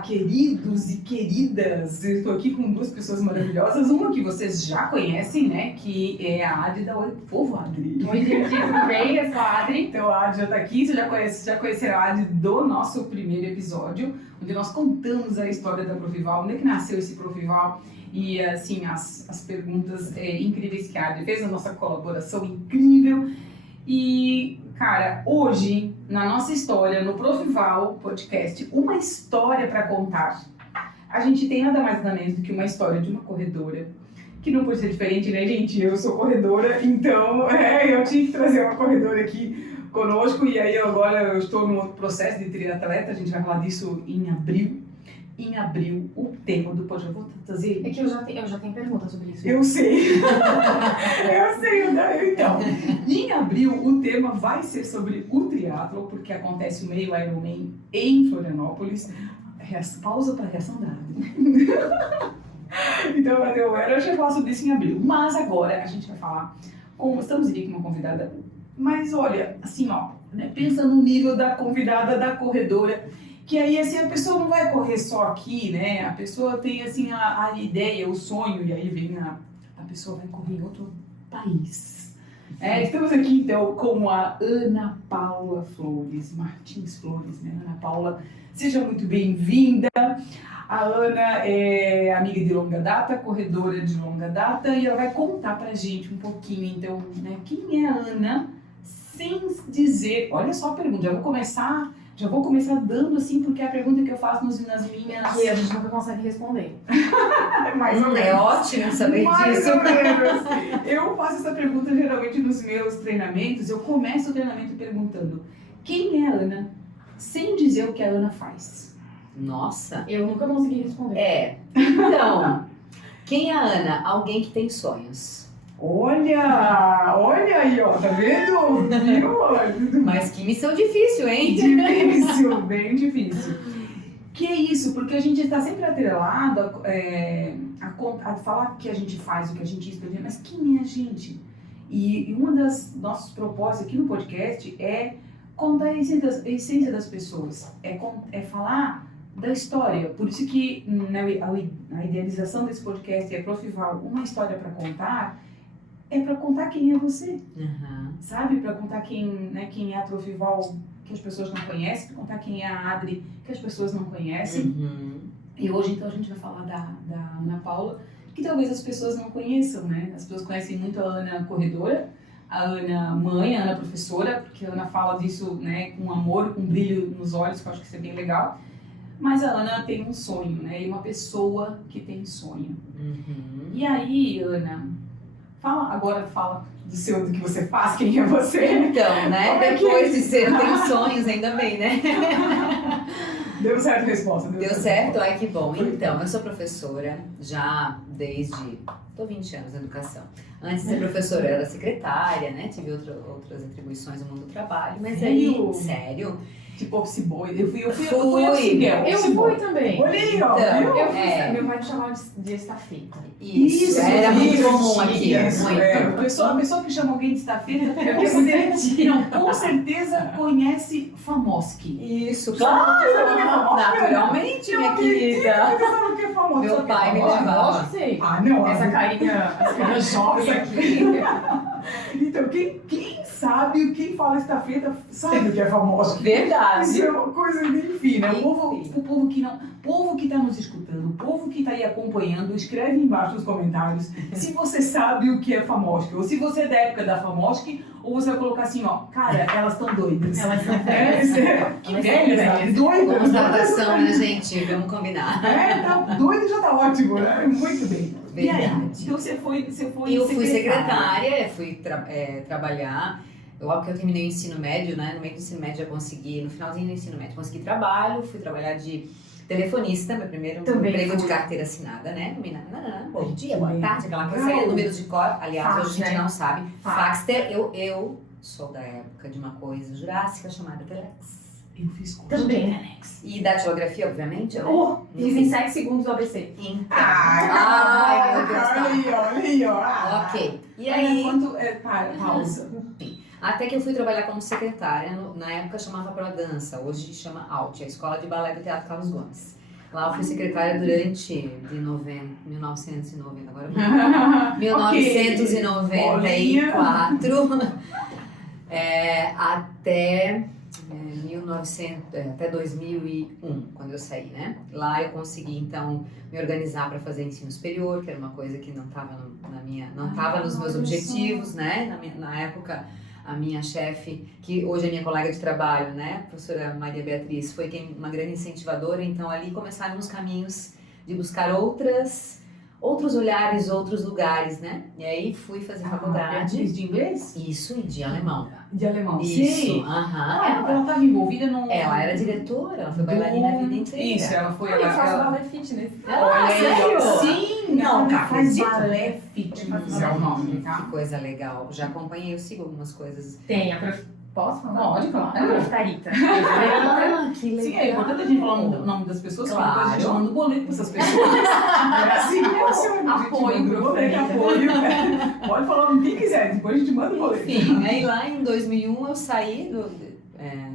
Olá, queridos e queridas! Eu estou aqui com duas pessoas maravilhosas. Uma que vocês já conhecem, né? Que é a Adri da Oi Povo, Adri. Oi, gente, tudo bem? Eu sou a Adri. Então a Adri já está aqui, vocês já conheceram a Adri do nosso primeiro episódio, onde nós contamos a história da Profival, onde é que nasceu esse Profival e, assim, as perguntas incríveis que a Adri fez, a nossa colaboração incrível. E, cara, hoje, na nossa história, no Profival Podcast, uma história para contar. A gente tem nada mais nada menos do que uma história de uma corredora, que não pode ser diferente, né, gente? Eu sou corredora, então eu tinha que trazer uma corredora aqui conosco. E aí, agora eu estou num outro processo de triatleta, a gente vai falar disso em abril. Em abril, o tema do podcast, eu vou trazer... É que eu já tenho pergunta sobre isso. Eu sei. Então, em abril, o tema vai ser sobre o triatlo, porque acontece o meio Ironman em Florianópolis. Pausa para a reação da Adri. Então, eu já falo sobre isso em abril. Mas agora a gente vai falar estamos aqui com uma convidada, mas olha, assim, ó, né, pensa no nível da convidada, da corredora, que aí, assim, a pessoa não vai correr só aqui, né? A pessoa tem, assim, a ideia, o sonho, e aí vem a pessoa vai correr em outro país. Estamos aqui, então, com a Ana Paula Flores, Martins Flores, né? Ana Paula, seja muito bem-vinda. A Ana é amiga de longa data, corredora de longa data, e ela vai contar pra gente um pouquinho, então, né? Quem é a Ana, sem dizer... Olha só a pergunta, já vou começar dando assim, porque é a pergunta que eu faço nas minhas... E a gente nunca consegue responder. Mais ou menos. É ótimo saber Mais disso. ou menos. Eu faço essa pergunta geralmente nos meus treinamentos. Eu começo o treinamento perguntando: quem é a Ana? Sem dizer o que a Ana faz. Nossa. Eu nunca consegui responder. Então, quem é a Ana? Alguém que tem sonhos. Olha aí, ó, tá vendo? Viu? Mas que missão difícil, hein? Difícil, bem difícil. Que é isso, porque a gente está sempre atrelado a falar que a gente faz, o que a gente estuda, mas quem é a gente? E uma das nossos propósitos aqui no podcast é contar a essência das pessoas, é falar da história. Por isso que a idealização desse podcast é Profival, uma história para contar. É para contar quem é você, sabe? Para contar quem é a Profival, que as pessoas não conhecem, para contar quem é a Adri, que as pessoas não conhecem. E hoje, então, a gente vai falar da Ana Paula, que talvez as pessoas não conheçam, né? As pessoas conhecem muito a Ana corredora, a Ana mãe, a Ana professora, porque a Ana fala disso, né, com amor, com brilho nos olhos, que eu acho que isso é bem legal. Mas a Ana tem um sonho, né? E uma pessoa que tem sonho. E aí, Ana... Fala do que você faz, quem é você. Então, né? Depois de ser tem sonhos, ainda bem, né? Deu certo a resposta. Deu certo? Ai, que bom. Então, eu sou professora já desde... Tô 20 anos na educação. Antes de ser professora, eu era secretária, né? Tive outras atribuições no mundo do trabalho. Mas sério? Tipo office boy. Eu fui office girl. Eu fui também. Olha aí, ó. Então, Meu pai me chamava de estafeta. Isso, era muito comum aqui. Isso, muito. A pessoa que chama alguém de estafeta, com certeza conhece Famoski. Isso, claro! Naturalmente, minha querida. Meu pai me levava. Sei. Ah, não. Essa carinha jovem aqui. Então, quem sabe, quem fala estafeta, sabe o que é famoso. Verdade. Isso é uma coisa bem fina. Enfim. O povo que está nos escutando, o povo que está aí acompanhando, escreve embaixo nos comentários se você sabe o que é Famoski, ou se você é da época da Famoski, ou você vai colocar assim, ó, cara, elas estão doidas. Elas são Que velhas, sabe? Doidas. Vamos dar atenção, né, gente? Vamos combinar. Tá doido já tá ótimo, né? Muito bem. Verdade. E aí? Então você foi Eu fui secretária, fui trabalhar. Logo que eu terminei o ensino médio, né? No meio do ensino médio eu consegui, no finalzinho do ensino médio, consegui trabalho, fui trabalhar de telefonista, meu primeiro emprego de carteira assinada, né? Bom dia, boa tarde, aquela coisa, números de cor. Aliás, Fax, hoje a gente né? não sabe. Faxter, eu sou da época de uma coisa jurássica chamada Telex. Eu fiz curso. Também. E da geografia, obviamente, né? Fiz em 7 segundos o ABC. Então. Ai, meu Deus, tá. olha aí, ó. Ok. E aí... Pausa. Até que eu fui trabalhar como secretária, na época chamava Prodança, hoje chama ALT, a Escola de Balé do Teatro Carlos Gomes. Lá eu fui secretária durante 1990, agora eu vou- 1994 até 2001, quando eu saí, né? Lá eu consegui, então, me organizar para fazer ensino superior, que era uma coisa que não estava não estava nos meus objetivos, né? Na época, a minha chefe, que hoje é minha colega de trabalho, né? A professora Maria Beatriz, foi uma grande incentivadora, então ali começaram os caminhos de buscar outros olhares, outros lugares, né? E aí fui fazer faculdade. Beatriz de inglês? Isso, e de alemão. De alemão. Isso, Sim. aham. Ela estava envolvida no... Ela era diretora, ela foi bailarina a vida inteira. Isso, ela foi... Eu faço ela... balé fitness. Ah, sério? Sim! Não, ela faz acredito. balé fitness, é o nome, tá? Que coisa legal. Já acompanhei, eu sigo algumas coisas. Tem, posso falar? Pode, claro. A prof. Carita. Ah, que legal. Sim, é importante a gente falar o nome das pessoas, porque depois a gente Claro. manda boleto para essas pessoas. É assim, Apoio, boleto, apoio. Pode falar o que quiser, depois a gente manda o boleto. Enfim, aí lá em 2001 eu saí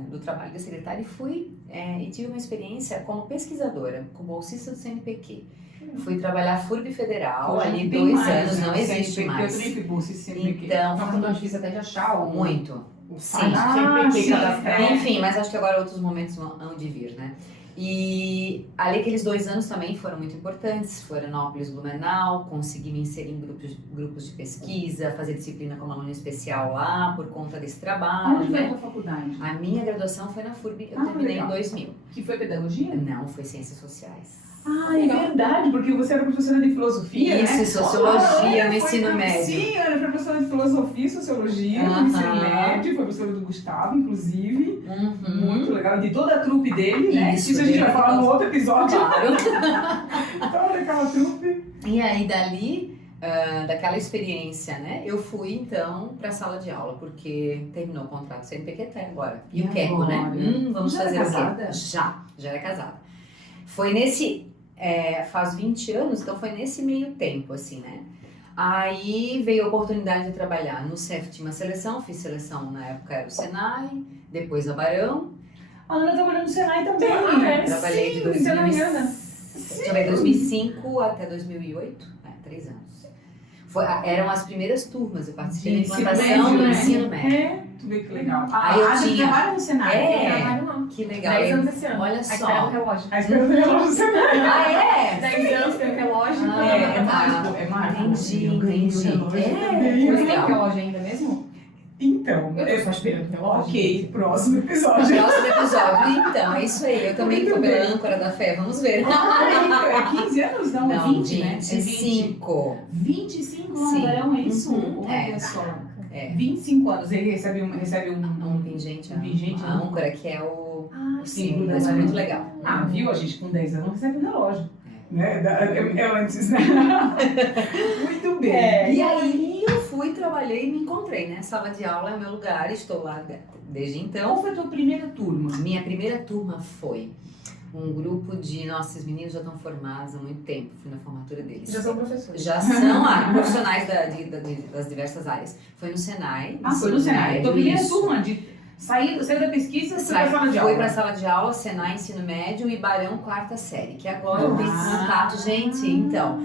do trabalho de secretária e fui e tive uma experiência como pesquisadora, com bolsista do CNPq. Fui trabalhar FURB Federal, Hoje ali não tem 2 mais, anos, né? não existe CNPq, mais. Eu também fui bolsista CNPq. Então, Não, quando é difícil até de achar o muito. site Ah, CNPq sim, cadastrado. é. Enfim, mas acho que agora outros momentos hão de vir, né? E ali aqueles 2 anos também foram muito importantes, Florianópolis, Blumenau, consegui me inserir em grupos de pesquisa, fazer disciplina como aluna especial lá, por conta desse trabalho, Onde foi a né? tua faculdade? A minha graduação foi na FURB, eu Ah, terminei legal. em 2000. Que foi pedagogia? Não, foi Ciências Sociais. Ah, é verdade, porque você era professora de filosofia, Isso, né? e sociologia Ah, no foi ensino pra- médio. Sim, eu era professora de filosofia e sociologia no Aham. ensino médio, foi professora do Gustavo, inclusive. Uhum. Muito legal, de toda a trupe dele, né? Isso, Isso a gente vai dele. falar no outro episódio. Claro. Toda aquela trupe. E aí, dali, daquela experiência, né, eu fui, então, para a sala de aula, porque terminou o contrato CNPq até agora. E o Queco, né? agora? Vamos Já era fazer o casada? quê? Já era casada. Foi faz 20 anos, então foi nesse meio tempo, assim, né? Aí veio a oportunidade de trabalhar no CEF, tinha uma seleção, fiz seleção, na época era o Senai, depois a Barão. A Ana trabalhou no Senai também. Trabalhei de Sim, 2000 senaiana. Trabalhei de 2005 até 2008, 3 anos. Eram as primeiras turmas, eu participei da implantação do ensino médio. É, tu vê que legal. Aí eu A Adri tinha- trabalha no Senai. É. Não trabalho não. Que legal. 10 anos esse ano. Olha A só. espera do relógio. A espera do relógio do Senai. Ah, é? 10 anos tem o relógio. Ah, É mágico, é mágico. Entendi, Eu ganhei o entendi. relógio É, também. Você tem legal. o relógio ainda mesmo? Então, Eu tô só esperando o relógio. ok, próximo No episódio. próximo episódio. Então, é isso aí. Eu também tô Muito bem. pela âncora da fé. Vamos ver. É 15 anos? Não, é 20, né? É 25. 25 Sim. no verão, é isso? Uhum, Olha é. só. É. 25 anos, ele recebe um Um pingente, Um pingente, a âncora, que é o Ah, símbolo. sim. Isso é muito legal. Ah, viu? A gente com 10 anos recebe um relógio. Né? É antes, né? Muito bem. E aí eu fui, trabalhei e me encontrei, né? Sala de aula é o meu lugar, estou lá desde então. Qual foi a tua primeira turma? Minha primeira turma foi um grupo de... Nossa, esses meninos já estão formados há muito tempo, fui na formatura deles. Já sou professora. Já são profissionais das diversas áreas. Foi no Senai. Ah, foi no Senai. Tua primeira Isso. turma de saiu da pesquisa, foi pra sala de aula. Fui pra sala de aula, Senai, ensino médio e Barão, 4ª série. Que agora eu tenho contato, gente. Então,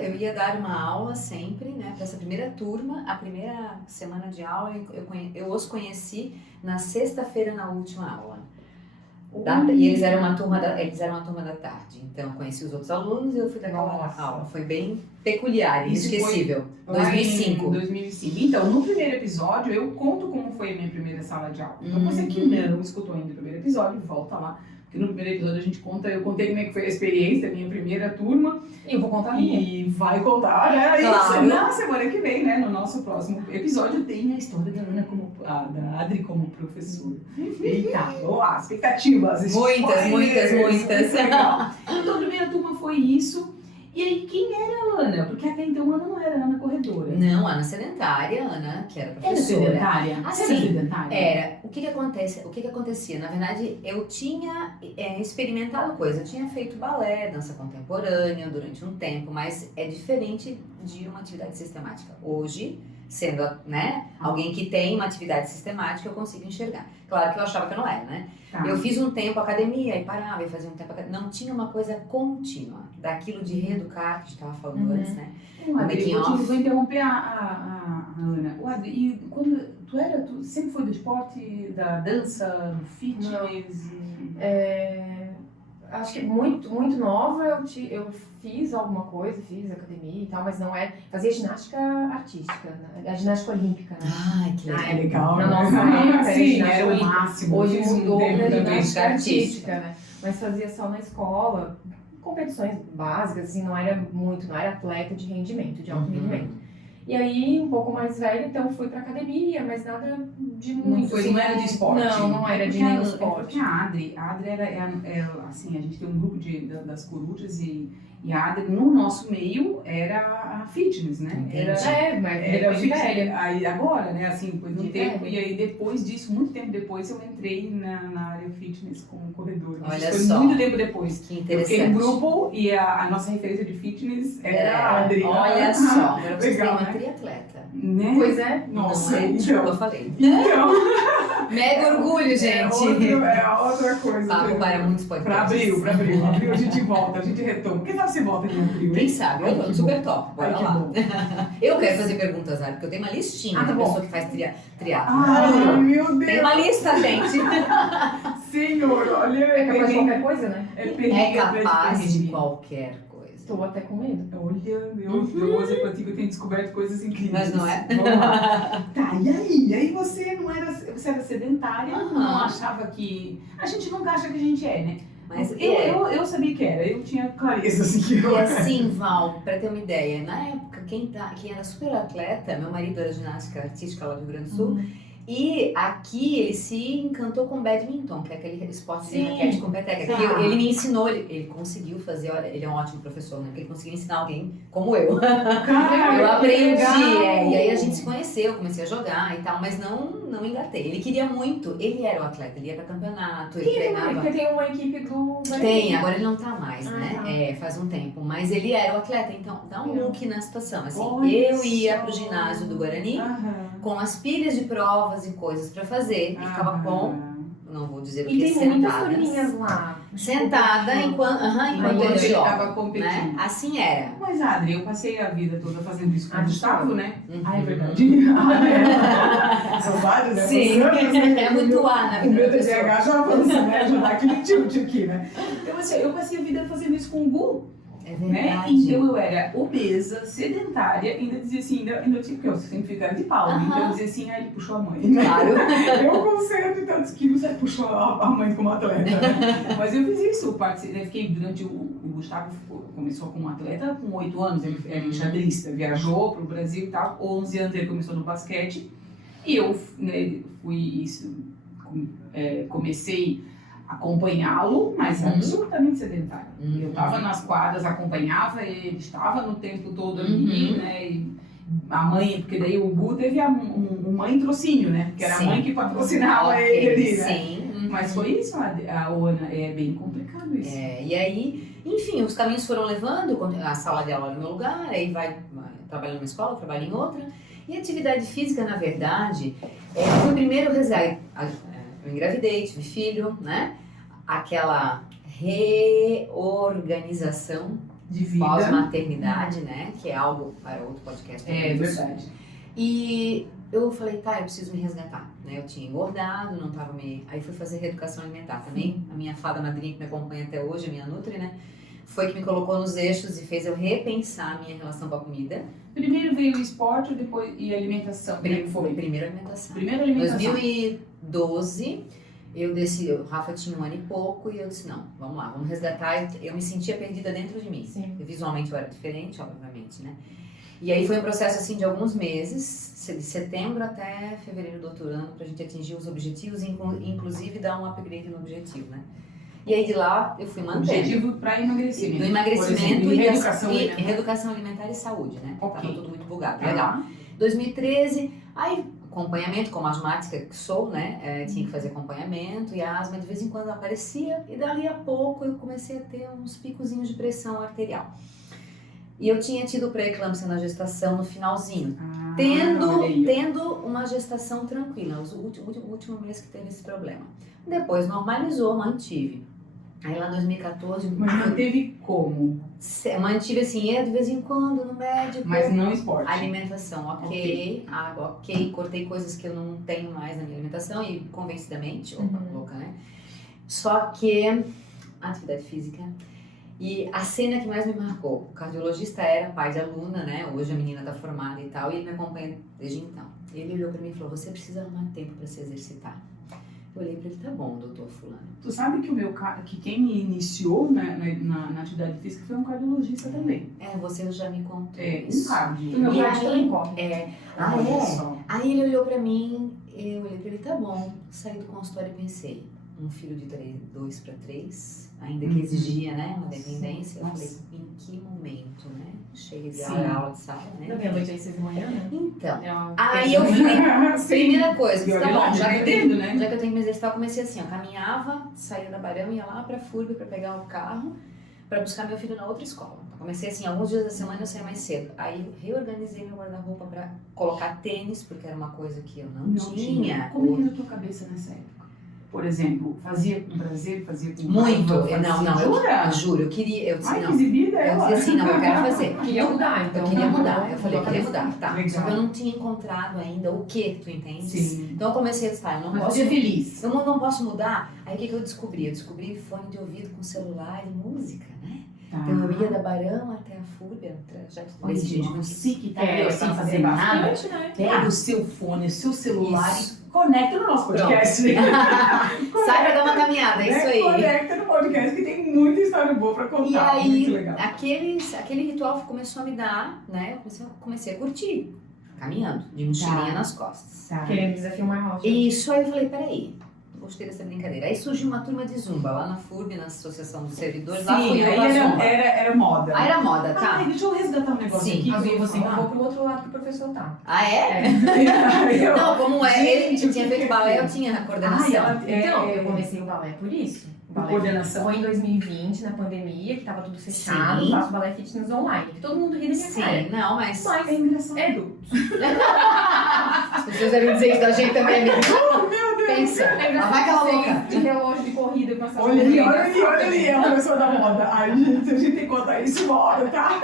eu ia dar uma aula sempre, né, para essa primeira turma. A primeira semana de aula eu os conheci na sexta-feira, na última aula. E eles eram uma turma da tarde. Então, eu conheci os outros alunos e eu fui daquela Nossa. aula. Foi bem peculiar, Isso inesquecível. Lá em 2005. 2005. Então, no primeiro episódio, eu conto como foi a minha primeira sala de aula. Então, você que não escutou ainda o primeiro episódio, volta lá. Porque no primeiro episódio eu contei como é que foi a experiência da minha primeira turma. E eu vou contar a minha. E vai contar, né? Claro. Isso, na semana que vem, né? No nosso próximo episódio, tem a história da Ana da Adri como professora. Eita, vamos lá, expectativas. Muitas. Muito legal. Então, a primeira turma foi isso. E aí, quem era a Ana? Porque até então a Ana não era Ana corredora. Não, Ana sedentária, Ana, que era Era professora. sedentária? Ah, Você sim. era sedentária? Era. O que que acontecia? Na verdade, eu tinha experimentado coisa. Eu tinha feito balé, dança contemporânea durante um tempo, mas é diferente de uma atividade sistemática. Hoje, sendo, né, alguém que tem uma atividade sistemática, eu consigo enxergar. Claro que eu achava que eu não era, né? Tá. Eu fiz um tempo academia e parava, e fazia um tempo academia. Não tinha uma coisa contínua, daquilo de reeducar, que a gente estava falando antes, né? Adri, making off. vou interromper a Ana. O Adri, e quando tu sempre foi do esporte, da dança, do fitness? Acho que muito nova eu fiz alguma coisa, fiz academia e tal, mas não é. Fazia ginástica artística, né? A ginástica olímpica, né? Ai, que legal. É legal. Na nossa época, Sim, ginástica era o olímpica. máximo. Hoje Fiz um mudou tempo pra também. ginástica artística. artística, né? Mas fazia só na escola, competições básicas, assim, não era atleta de rendimento, de alto rendimento. E aí, um pouco mais velha, então fui pra academia, mas nada de muito. Não era de esporte? Não era de nenhum esporte. Porque a Adri era assim, a gente tem um grupo das corujas e a Adri, no nosso meio, era a fitness, né? Entendi. Mas Era depois de fitness, velha. aí agora, né, assim, depois de um De tempo, velha. e aí depois disso, muito tempo depois, eu entrei na área fitness como corredora. Mas Olha foi só. muito tempo depois. Que Eu interessante. fiquei no grupo e a nossa referência de fitness era a Adri. Olha só, agora você tem Legal, uma né? triatleta. Né? Pois é. Nossa, Não é? Desculpa, então. eu falei. Então, Mega orgulho, gente. é outra coisa. Papo para muitos Pra podcasts. abril a gente volta, a gente retoma. Quem sabe você volta em abril, Quem hein? sabe? Ai, Eu tô que super bom. top. Bora Ai, que lá. bom. Eu quero fazer perguntas, Ari, porque eu tenho uma listinha Ah, de tá bom. pessoa que faz triatlo. Ai, meu Tem Deus. uma lista, gente. Senhor, olha, É capaz de qualquer coisa, né? É capaz de qualquer coisa. Estou até com medo. Olha, meu Deus, é contigo eu tenho descoberto coisas incríveis. Mas não é? Vamos lá. Tá, e aí? E aí você não era, você era sedentária, Aham. não achava que... A gente nunca acha que a gente é, né? Mas eu sabia que era, eu tinha clareza, assim, que eu E era. assim, Val, pra ter uma ideia, na época, quem era super atleta, meu marido era ginástica artística lá do Rio Grande do Sul, e aqui ele se encantou com badminton, que é aquele esporte de Sim. raquete com peteca. Tá. Que ele me ensinou, ele conseguiu fazer, olha, ele é um ótimo professor, né? Porque ele conseguiu ensinar alguém como eu. Cara, Eu que aprendi, legal. e aí a gente se conheceu, comecei a jogar e tal, mas não engatei. Ele queria muito, ele era o atleta, ele ia pra campeonato, ele treinava. Porque tem uma equipe do... Tem, agora ele não tá mais, Ah, né? tá. É, faz um tempo. Mas ele era o atleta, então dá um look na situação. Assim, Olha eu ia só. pro ginásio do Guarani Aham. com as pilhas de provas e coisas pra fazer. E ficava com, não vou dizer o E que, tem muitas sentadas. turminhas lá. Sentada enquanto Enquanto ele ele joga. tava competindo. Né? Assim era. Mas, Adri, eu passei a vida toda fazendo isso com o Ah, Gustavo, né? Uhum. Ah, é verdade. São vários, né? Sim, Os anos, né? é muito ar na O vida meu da pessoa. TDAH já avança, né? Já dá aquele tilt aqui, né? Então, assim, eu passei a vida fazendo isso com o Gu, É né? verdade. Então, eu era obesa, sedentária, ainda dizia assim, ainda tinha, porque eu sempre fico cara de pau, né? Aham. Então eu dizia assim, ah, ele puxou a mãe. Claro. Eu com 100 e tantos quilos, aí puxou a mãe como atleta, né? Mas eu fiz isso, eu fiquei durante o Gustavo começou como atleta com 8 anos, ele era enxadrista, viajou para o Brasil e tal, 11 anos ele começou no basquete, e eu, né, comecei a acompanhá-lo, mas Uhum. absolutamente sedentário. Uhum. Eu estava nas quadras, acompanhava ele, estava no tempo todo ali, Uhum. né, e a mãe, porque daí o Gu teve um mãe trocínio, né, que era Sim. a mãe que patrocinava Ok, ele ali, né. Sim. Uhum. Mas foi isso, a Ona, é bem complicado isso. É, e aí, enfim, os caminhos foram levando, a sala de aula era no meu lugar, aí vai trabalhando numa escola, trabalha em outra. E atividade física, na verdade, foi primeiro eu engravidei, tive filho, né? Aquela reorganização De vida. pós-maternidade, né? Que é algo para outro podcast. É verdade. E eu falei, tá, eu preciso me resgatar, né? Eu tinha engordado, não tava Aí fui fazer reeducação alimentar também. A minha fada madrinha que me acompanha até hoje, a minha Nutri, né? Foi que me colocou nos eixos e fez eu repensar a minha relação com a comida. Primeiro veio o esporte depois, e a alimentação. Foi. Primeiro alimentação. Primeiro a alimentação. 2012, eu desci, o Rafa tinha 1 ano e pouco, e eu disse, não, vamos lá, vamos resgatar. Eu me sentia perdida dentro de mim. Sim. Visualmente eu era diferente, obviamente, né? E aí foi um processo assim de alguns meses, de setembro até fevereiro do outro ano, pra gente atingir os objetivos e inclusive dar um upgrade no objetivo, né? E aí de lá eu fui mantendo. Objetivo para emagrecimento. Do emagrecimento Por exemplo, e reeducação alimentar. reeducação alimentar e saúde, né? Ok. Tava tudo muito bugado. Tá. Legal. 2013, aí acompanhamento, como asmática que sou, né? Tinha que fazer acompanhamento e a asma de vez em quando aparecia e dali a pouco eu comecei a ter uns picozinhos de pressão arterial. E eu tinha tido pré-eclâmpsia na gestação no finalzinho. Tendo, olha aí. tendo uma gestação tranquila, o último mês que teve esse problema. Depois normalizou, mantive. Aí lá em 2014, Mas manteve como? mantive assim, ia de vez em quando no médico. Mas não esporte. Alimentação, ok. Água, ok. Cortei coisas que eu não tenho mais na minha alimentação e convencidamente, opa, louca, né? Só que atividade física. E a cena que mais me marcou, o cardiologista era pai de aluna, né? Hoje a menina tá formada e tal, e ele me acompanha desde então. Ele olhou pra mim e falou: você precisa arrumar tempo pra se exercitar. Eu olhei pra ele: tá bom, doutor fulano. Tu sabe que que quem me iniciou na atividade física foi um cardiologista também. Você já me contou Um isso. cardio. O meu E pai aí- também corre. Olha só. Aí ele olhou pra mim, eu olhei pra ele: tá bom. Saí do consultório e pensei: um filho de 2 para 3, ainda que exigia, né, uma dependência. Eu Nossa. falei: em que momento, né? Cheguei de Sim. aula de sala, Da né? meia-noite às 6 da manhã, né? Então, É uma- aí eu fui. Sim. Primeira coisa, disse, tá bom, já que, dependendo, né? já que eu tenho que me exercitar, eu comecei assim, ó, caminhava, saía da Barão, ia lá pra FURB pra pegar o carro, pra buscar meu filho na outra escola. Comecei assim, alguns dias da semana eu saía mais cedo. Aí eu reorganizei meu guarda-roupa pra colocar tênis, porque era uma coisa que eu não tinha. Como era a tua cabeça nessa época? Por exemplo, fazia com prazer, fazia com Muito. raiva, fazia... Jura? Eu juro, eu queria, eu disse, Ai, que não. exibida Eu ela. dizia assim, não, eu quero fazer. Eu queria mudar, então. Eu queria mudar. Eu falei, eu queria mudar. mudar. Tá. Legal. Só que eu não tinha encontrado ainda o que, tu entende? Sim. Então eu comecei a estar, eu não Mas posso. você é feliz. Eu não posso mudar. Aí o que eu descobri? Eu descobri fone de ouvido com celular e música, né? Tá. Então eu ia da Barão até a FURB, trajeto Olha, desse gente, jeito. você que tá É, aí sem pra fazer nada, bastante, né? pega o seu fone, o seu celular Isso. e conecta no nosso podcast. Sai pra dar uma caminhada, é isso aí. Conecta no podcast que tem muita história boa pra contar. E Muito aí, legal. aquele ritual começou a me dar, né? Eu comecei a curtir, caminhando, de mochilinha Tá. nas costas. Tá. Querendo desafio maior. Isso, aí eu falei, peraí, gostei dessa brincadeira. Aí surgiu uma turma de zumba lá na FURB, na Associação dos Servidores, lá Sim, fui eu aí pra zumba. era moda. Aí era moda, tá? Ai, deixa eu resgatar um negócio Sim. aqui. Mas que eu ia você falar. vou pro outro lado que o professor tá. Ah, é? Eu- Não, como é, Gente, ele tinha o que feito que balé, é? eu tinha na Ai, coordenação. Então, eu comecei o balé por isso. O balé Coordenação. Foi em 2020, na pandemia, que tava tudo fechado. Sim. Faço balé fitness online. Que todo mundo ri da minha cara. Sim, não, mas Mas É engraçado. é do. as pessoas devem dizer isso da gente também, amiga. Oh, meu Deus. Pensa, É mas vai aquela vocês louca. de relógio de corrida com essa Olha ali, olha ali, é uma pessoa da moda. Ai, gente, a gente tem que contar isso uma hora, tá?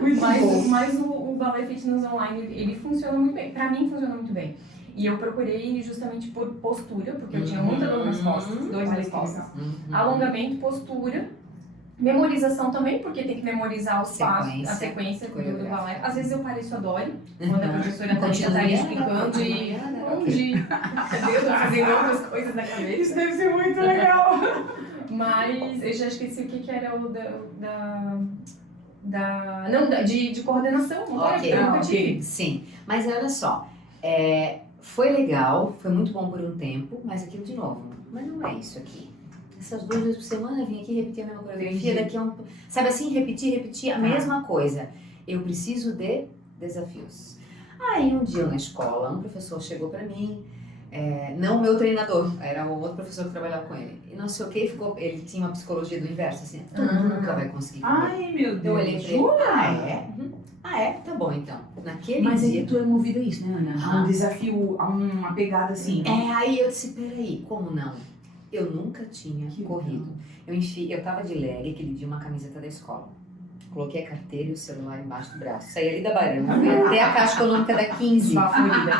Muito bom. Mas o balé fitness online, ele funciona muito bem. Pra mim, funciona muito bem. E eu procurei justamente por postura, porque eu tinha muita dor nas costas, dores nas costas. Alongamento, postura, memorização também, porque tem que memorizar os passos, a sequência do balé. Às vezes eu pareço a Dori, quando a professora Thalita tá ali explicando e onde, entendeu? Tô fazendo outras coisas na cabeça. Isso deve ser muito legal. Mas eu já esqueci o que era o de coordenação, motora, Ok. que eu nunca Ok. tive. Sim, mas olha só, foi legal, foi muito bom por um tempo, mas aquilo de novo, mas não é isso aqui. Essas 2 vezes por semana eu vim aqui repetir a mesma coreografia, Entendi. daqui a um... Sabe assim, repetir a Tá. mesma coisa. Eu preciso de desafios. Aí um dia na escola, um professor chegou pra mim, não o meu treinador, era o outro professor que trabalhava com ele. E não sei o que, ele tinha uma psicologia do inverso, assim, tu nunca vai conseguir correr. Ai, meu Eu Deus. olhei pra ele, Jura? ah, é? Ah, é? Tá bom, então. Naquele Mas é dia... que tu é movida a isso, né, Ana? A Ah. um desafio, a uma pegada assim. Aí eu disse, peraí, como não? Eu nunca tinha Que corrido. Eu tava de leg, aquele dia, uma camiseta da escola. Coloquei a carteira e o celular embaixo do braço. Saí ali da Barão, fui até a Caixa Econômica da 15.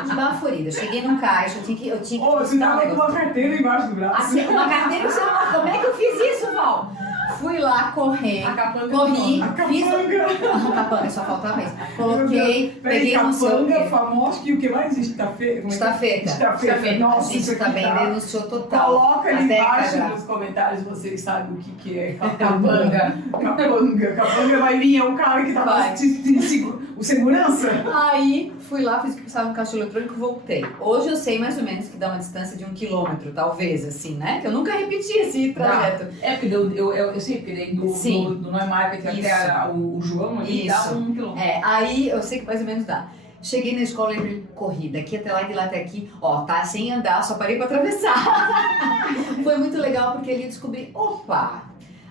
Esbaforida. Cheguei no caixa, eu tinha que Ô, você buscar um tava com negócio. uma carteira embaixo do braço. Assim, uma carteira e o celular. Como é que eu fiz isso, Val? Fui lá correr. A capanga Corri, A fiz capanga. capanga, só faltava isso. Coloquei, Peraí, peguei um capanga, famosa, que o que mais existe? Estafeta? Estafeta. Estafeta. Nossa, Isso aqui também tá. denunciou total. Coloca A aí embaixo década. nos comentários, vocês sabem o que é capanga. Capanga vai vir, é o cara que tava Vai. o segurança. Aí fui lá, fiz o que precisava no caixa eletrônico e voltei. Hoje eu sei mais ou menos que dá uma distância de 1 quilômetro, talvez, assim, né? Que eu nunca repeti esse trajeto. É, porque eu sei, porque daí do Sim. Neumarket Isso. até o João ali dá Isso. 1 quilômetro. Aí eu sei que mais ou menos dá. Cheguei na escola e corri daqui até lá e de lá até aqui. Ó, tá sem andar, só parei pra atravessar. Foi muito legal porque ali eu descobri, opa,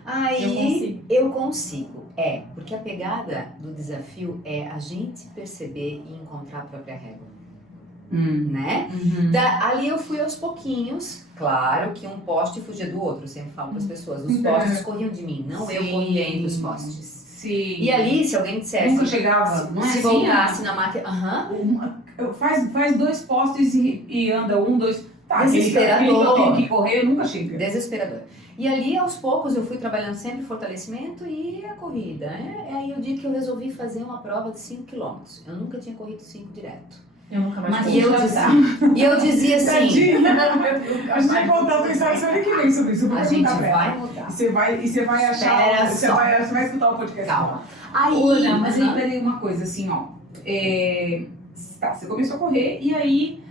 aí eu consigo. Porque a pegada do desafio é a gente perceber e encontrar a própria régua, né? Ali eu fui aos pouquinhos, claro que um poste fugia do outro, eu sempre falo para as pessoas, os postes corriam de mim, não eu corria entre os postes. Sim. E ali, se alguém dissesse... Nunca chegava, não é se assim, voltasse na máquina... Faz 2 postes e anda 1, 2... Tá, Desesperador. Aquele que correr nunca chega. Desesperador. E ali, aos poucos, eu fui trabalhando sempre fortalecimento e a corrida. É aí o dia que eu resolvi fazer uma prova de 5 km. Eu nunca tinha corrido 5 direto. Eu nunca mais Mas E eu dizia assim... A gente vai contar a tua história semana que vem sobre isso. A gente vai mudar. Você vai achar... Você vai escutar o podcast. Calma. Olha, mas aí, peraí uma coisa, assim, ó. Tá, você começou a correr e aí...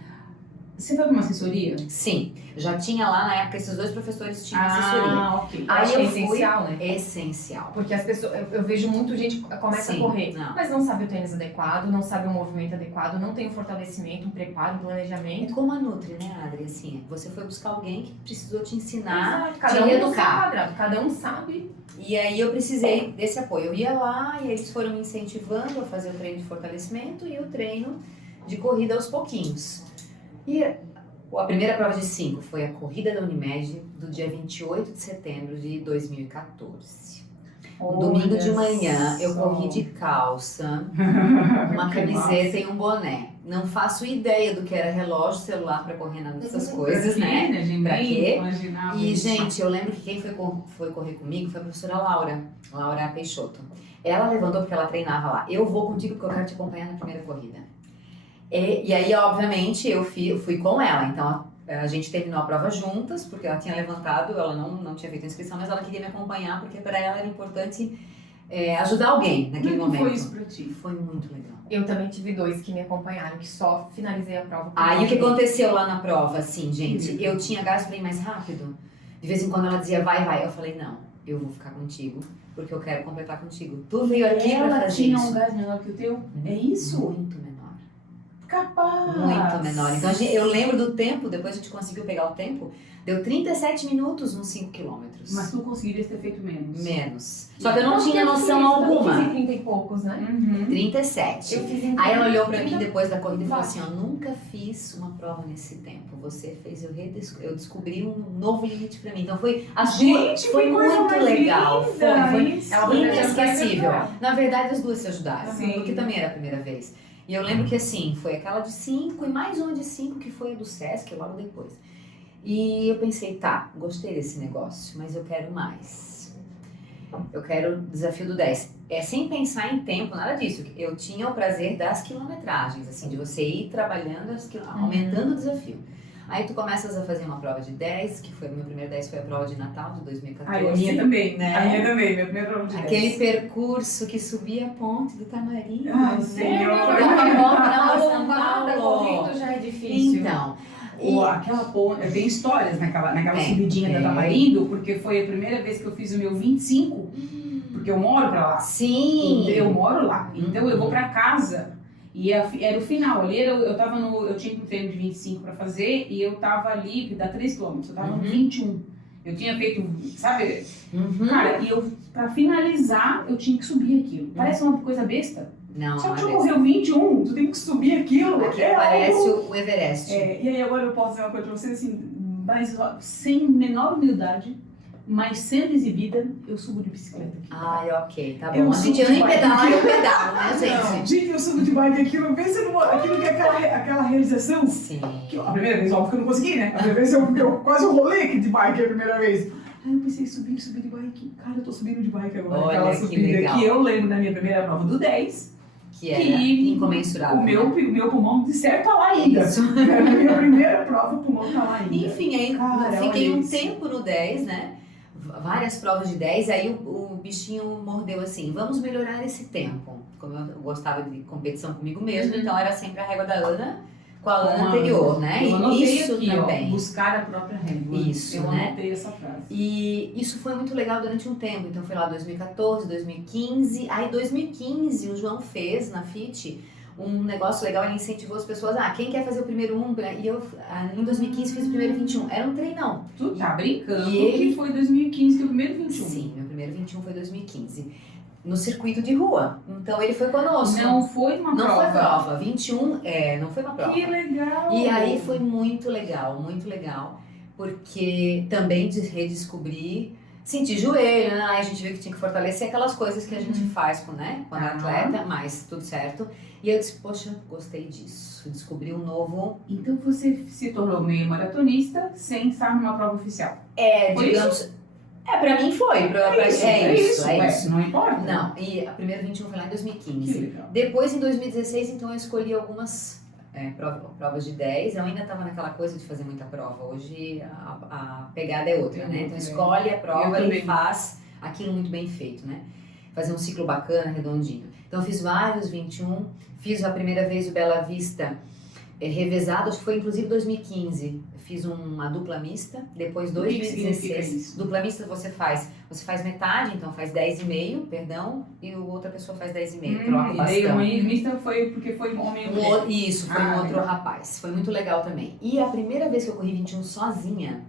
Você foi pra uma assessoria? Sim. Já tinha lá, na época, esses 2 professores tinham assessoria. Ok. Aí é essencial, né? Essencial. Porque as pessoas, eu vejo muito gente que começa Sim, a correr, não. mas não sabe o tênis adequado, não sabe o movimento adequado, não tem um fortalecimento, um preparo, um É planejamento. como a Nutri, né, Adri? Assim, você foi buscar alguém que precisou te ensinar, Exato, cada te um educar. no seu quadrado, cada um sabe. E aí eu precisei desse apoio. Eu ia lá e eles foram me incentivando a fazer o treino de fortalecimento e o treino de corrida aos pouquinhos. E a primeira prova de 5 foi a corrida da Unimed do dia 28 de setembro de 2014. Um domingo de manhã eu corri de calça, uma camiseta e um boné. Não faço ideia do que era relógio, celular para correr nessas coisas, né? Pra quê? E, gente, eu lembro que quem foi correr comigo foi a professora Laura Peixoto. Ela levantou porque ela treinava lá. Eu vou contigo porque eu quero te acompanhar na primeira corrida. E aí, obviamente, eu fui com ela. Então, a gente terminou a prova juntas, porque ela tinha levantado, ela não tinha feito a inscrição, mas ela queria me acompanhar, porque para ela era importante ajudar alguém naquele momento. Como foi isso pra ti? Foi muito legal. Eu também tive 2 que me acompanharam, que só finalizei a prova. Aí o que aconteceu lá na prova, assim, gente? Eu tinha gás pra ir mais rápido. De vez em quando ela dizia, vai. Eu falei, não, eu vou ficar contigo, porque eu quero completar contigo. Tu veio aqui pra fazer tinha isso. um gás menor que o teu? É isso? Muito menor. Capaz! Muito menor. Então, eu lembro do tempo, depois a gente conseguiu pegar o tempo, deu 37 minutos nos 5 quilômetros. Mas tu conseguirias ter feito menos. Menos. Só que eu não tinha noção Eu fiz alguma. em 30 e poucos, né? 37. Eu fiz em Aí ela olhou pra mim 30. depois da corrida e falou assim, ó, nunca fiz uma prova nesse tempo. Você fez, eu descobri um novo limite pra mim. Então foi foi muito legal. Foi Ela foi inesquecível. pra Na verdade, as duas se ajudaram, Sim. porque também era a primeira vez. E eu lembro que assim, foi aquela de 5 e mais uma de 5 que foi a do Sesc logo depois. E eu pensei, tá, gostei desse negócio, mas eu quero mais. Eu quero o desafio do 10. Sem pensar em tempo, nada disso. Eu tinha o prazer das quilometragens, assim, de você ir trabalhando, aumentando o desafio. Aí tu começas a fazer uma prova de 10, que foi, meu primeiro 10 foi a prova de Natal de 2014. A minha também, né? A minha também, minha primeira prova de 10. Aquele percurso que subia a ponte do Tamarindo. Ai, Senhor! Uma volta na São lombada, Paulo. correndo já é difícil. Então, Aquela ponte, tem histórias naquela subidinha da tem. Tamarindo, porque foi a primeira vez que eu fiz o meu 25, porque eu moro pra lá. sim. Eu moro lá, então eu vou pra casa. E era o final ali, eu tinha um treino de 25 pra fazer e eu tava ali, que dá 3 km, eu tava no 21. Eu tinha feito, sabe? Cara, e pra finalizar, eu tinha que subir aquilo. Parece uma coisa besta. Não, Só que não tu é correu 21, tu tem que subir aquilo. Aqui parece o Everest. E aí agora eu posso dizer uma coisa pra vocês assim, mas sem menor humildade, mas sendo exibida, eu subo de bicicleta aqui. Ai, ok, tá Eu bom. A subo gente de nem bike. pedala, eu pedalo, né, gente? Não, gente, eu subo de bike aquilo, vê se não, aquilo que é aquela realização. Sim. Que a primeira vez, óbvio que eu não consegui, né? A primeira vez eu quase rolei aqui de bike a primeira vez. Aí eu pensei, subir de bike. Cara, eu tô subindo de bike agora. Olha, aquela que subida legal. que eu lembro da minha primeira prova do 10. Que era incomensurável. O meu pulmão de certo tá lá ainda. Isso. Na minha primeira prova, o pulmão tá lá ainda. Enfim, aí Cara, fiquei olha um isso. tempo no 10, né? Várias provas de 10, aí o bichinho mordeu assim, vamos melhorar esse tempo. Como eu gostava de competição comigo mesmo, então era sempre a régua da Ana com a Ana anterior, né? Eu anotei Isso aqui, também. Ó, buscar a própria régua. Isso, eu né? anotei essa frase. E isso foi muito legal durante um tempo. Então foi lá 2014, 2015. Aí 2015 o João fez na FIT um negócio legal, ele incentivou as pessoas, quem quer fazer o primeiro 1? E eu em 2015 fiz o primeiro 21. Era um treinão. Tu tá brincando E ele- que foi 2015 teu primeiro 21. Sim, meu primeiro 21 foi 2015. no circuito de rua. Então ele foi conosco. Não foi uma Não prova. foi prova. 21, não foi uma prova. Que legal. E aí foi muito legal, porque também redescobri, senti joelho, né? Aí a gente viu que tinha que fortalecer aquelas coisas que a gente faz quando é atleta, mas tudo certo. E eu disse, poxa, gostei disso. Descobri um novo... Então você se tornou meio maratonista sem estar numa prova oficial. Foi digamos... Pra mim foi. É isso. Não importa. Não, e a primeira 21 foi lá em 2015. Que legal. Depois, em 2016, então eu escolhi algumas provas de 10. Eu ainda estava naquela coisa de fazer muita prova. Hoje a pegada é outra, né? Então escolhe a prova e faz aquilo muito bem feito, né? Fazer um ciclo bacana, redondinho. Então eu fiz vários 21. Fiz a primeira vez o Bela Vista revezado, acho que foi inclusive 2015. Fiz uma dupla mista, depois 2016. Dupla mista você faz metade, então faz 10,5, perdão, e a outra pessoa faz 10,5, troca o bastão. E uma mista foi porque foi homem e mulher. Isso, foi um outro rapaz. Foi muito legal também. E a primeira vez que eu corri 21 sozinha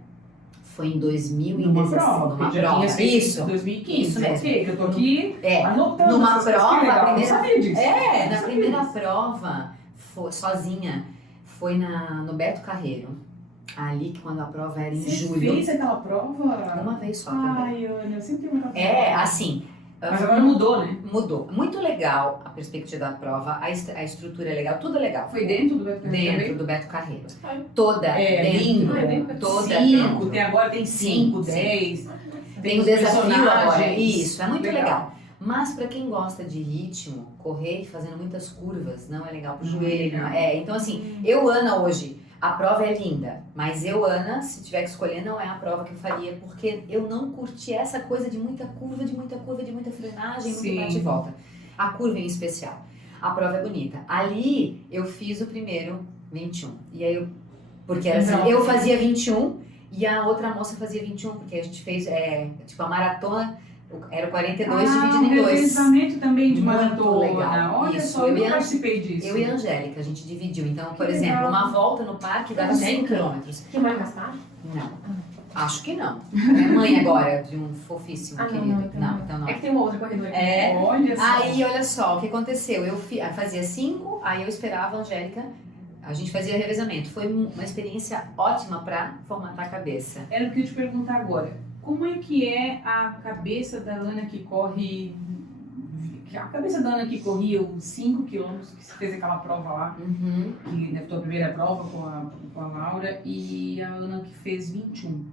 foi em 2016. Numa prova. Isso. 2015. Isso mesmo. Ok, eu tô aqui anotando. Numa prova, que legal. a primeira, eu sabia disso. na primeira prova, sozinha, foi no Beto Carreiro. Ali, que quando a prova era em julho. Você fez aquela prova? Uma vez só também. Ai, Ana, eu sempre tenho uma assim... Mas agora mudou, né? Mudou. Muito legal a perspectiva da prova, a estrutura é legal, tudo é legal. Foi dentro do Beto Carreiro? Dentro do Beto Carreiro. Toda lindo. Toda 5, agora tem 5, Sim, 10. Tem o desafio agora. Isso, é muito Legal. legal. Mas para quem gosta de ritmo, correr fazendo muitas curvas não é legal pro joelho. Então assim, Ana hoje, a prova é linda, mas Ana, se tiver que escolher, não é a prova que eu faria, porque eu não curti essa coisa de muita curva, de muita frenagem, muito bate e volta. A curva em especial. A prova é bonita. Ali eu fiz o primeiro 21. E aí porque era assim, eu fazia 21 e a outra moça fazia 21, porque a gente fez a maratona. Era 42 dividido em 2. Revezamento também de muito maratona. legal. Olha Isso, só, eu participei disso. Eu e a Angélica, a gente dividiu. Então, por Que exemplo, legal. uma volta no parque dava 100 quilômetros. Que Mário Gaspar? Não. Acho que não. É mãe agora de um fofíssimo querido. Então não. É que tem uma outra corredora aqui. Olha só. Aí, olha só, o que aconteceu? Eu fazia 5, aí eu esperava a Angélica. A gente fazia revezamento. Foi uma experiência ótima para formatar a cabeça. Era o que eu ia te perguntar agora. Como é que é a cabeça da Ana que corre... A cabeça da Ana que corria os 5 quilômetros, que você fez aquela prova lá, que deve ter a primeira prova com a Laura, e a Ana que fez 21.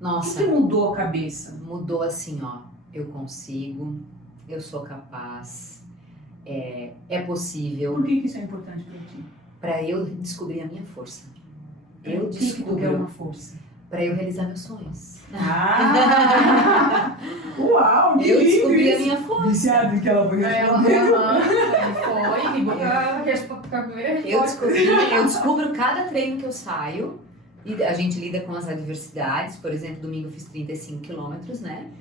Nossa. O que mudou a cabeça? Mudou assim, ó. Eu consigo, eu sou capaz, é possível. Por que isso é importante para ti? Para eu descobrir a minha força. Eu descobri uma força. Para eu realizar meus sonhos. Uau! Eu descobri a minha força. Viciado que ela foi responder. Eu descubro cada treino que eu saio. E a gente lida com as adversidades. Por exemplo, domingo eu fiz 35 quilômetros, né?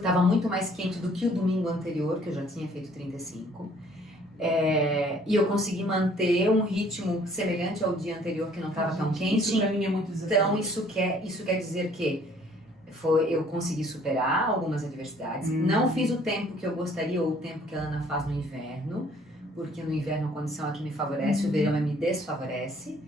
Tava muito mais quente do que o domingo anterior, que eu já tinha feito 35. E eu consegui manter um ritmo semelhante ao dia anterior, que não estava tão quente. Isso pra mim é muito desafiador. Então isso quer dizer que eu consegui superar algumas adversidades. Não fiz o tempo que eu gostaria ou o tempo que a Ana faz no inverno, porque no inverno a condição aqui me favorece, o verão me desfavorece.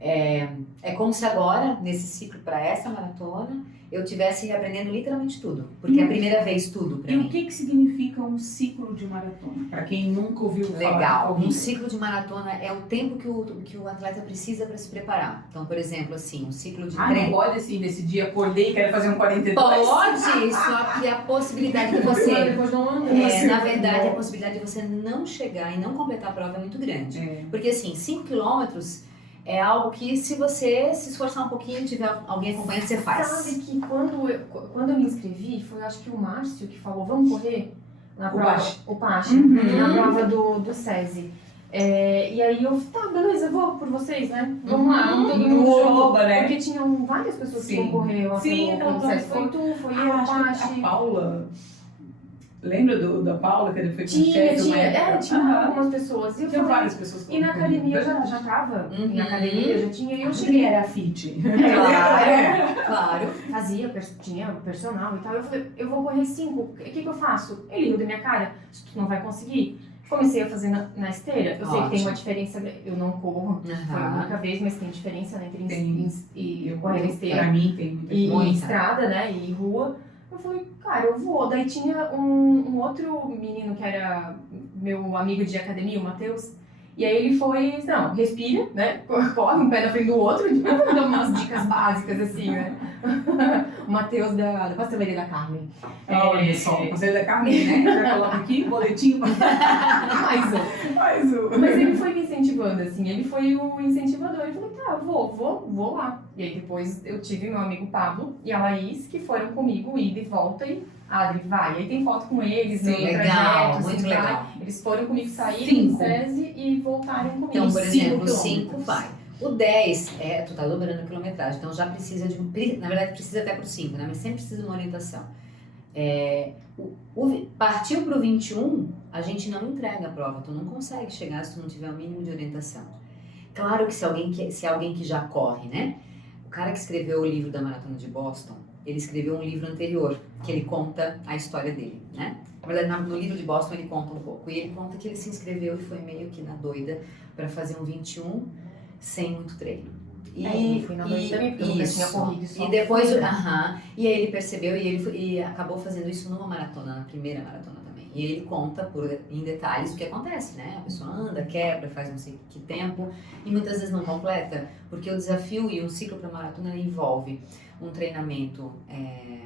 É como se agora, nesse ciclo para essa maratona, eu estivesse aprendendo literalmente tudo. Porque é a primeira vez tudo para mim. E o que significa um ciclo de maratona? Para quem nunca ouviu falar. Legal. Um ciclo de maratona é o tempo que o atleta precisa para se preparar. Então, por exemplo, assim, um ciclo de treino. Não pode assim, nesse dia acordei e quero fazer um 42? Pode, só que a possibilidade de você... Depois não anda. na verdade, a possibilidade de você não chegar e não completar a prova é muito grande. Porque assim, 5 quilômetros... É algo que, se você se esforçar um pouquinho e tiver alguém acompanhando, você faz. Sabe que quando eu me inscrevi, foi acho que o Márcio que falou, vamos correr? Na prova, o Pache, na prova do SESI. E aí eu, tá, beleza, eu vou por vocês, né? Vamos lá, não tem nenhum jogo, né? Porque tinham várias pessoas que concorreram. Sim, aquela SESI. Foi tu, foi eu, o Pache. A Paula... Lembra da Paula, que ele foi com o chefe? Tinha algumas pessoas. E eu Tinha falei, várias pessoas. e na academia eu já tava, na academia já tinha, e eu Ele cheguei, era fit. Claro. fazia, tinha personal e tal, eu falei, eu vou correr 5, o que eu faço? Ele riu da minha cara, tu não vai conseguir. Comecei a fazer na esteira, eu sei que tem uma diferença, eu não corro, foi a única vez, mas tem diferença, né, entre correr na esteira. Pra mim tem E estrada, né, e rua. Eu falei, cara, eu vou. Daí tinha um outro menino que era meu amigo de academia, o Matheus. E aí ele foi, não, respira, né? Corre um pé na frente do outro. Eu dou umas dicas básicas, assim, né? O Matheus da Pastelaria da Carmen. Olha só, você da Carmen, né? Já coloca aqui, boletim. Mais um. Mais um. Mas ele foi me incentivando, assim, ele foi o incentivador. Ele falou, tá, vou lá. E aí depois eu tive meu amigo Pablo e a Laís, que foram comigo, ida e volta, e Adri, vai. E aí tem foto com eles, Sim, no legal, trajeto, muito assim, legal. Eles foram comigo sair 5. do SESI e voltaram comigo. Então, por exemplo, o 5 5 vai. O 10 tu tá dobrando a quilometragem, então já precisa de na verdade precisa até pro 5, né? Mas sempre precisa de uma orientação. Partiu pro 21, a gente não entrega a prova, tu não consegue chegar se tu não tiver o mínimo de orientação. Claro que se alguém que já corre, né? O cara que escreveu o livro da Maratona de Boston, ele escreveu um livro anterior, que ele conta a história dele, né? Na verdade, no livro de Boston ele conta um pouco. E ele conta que ele se inscreveu e foi meio que na doida para fazer um 21 sem muito treino. E fui na doida também, porque eu nunca tinha corrido só. E depois, e aí ele percebeu e acabou fazendo isso numa maratona, na primeira maratona também. E ele conta em detalhes o que acontece, né? A pessoa anda, quebra, faz não sei que tempo e muitas vezes não completa, porque o desafio e um ciclo para maratona envolve um treinamento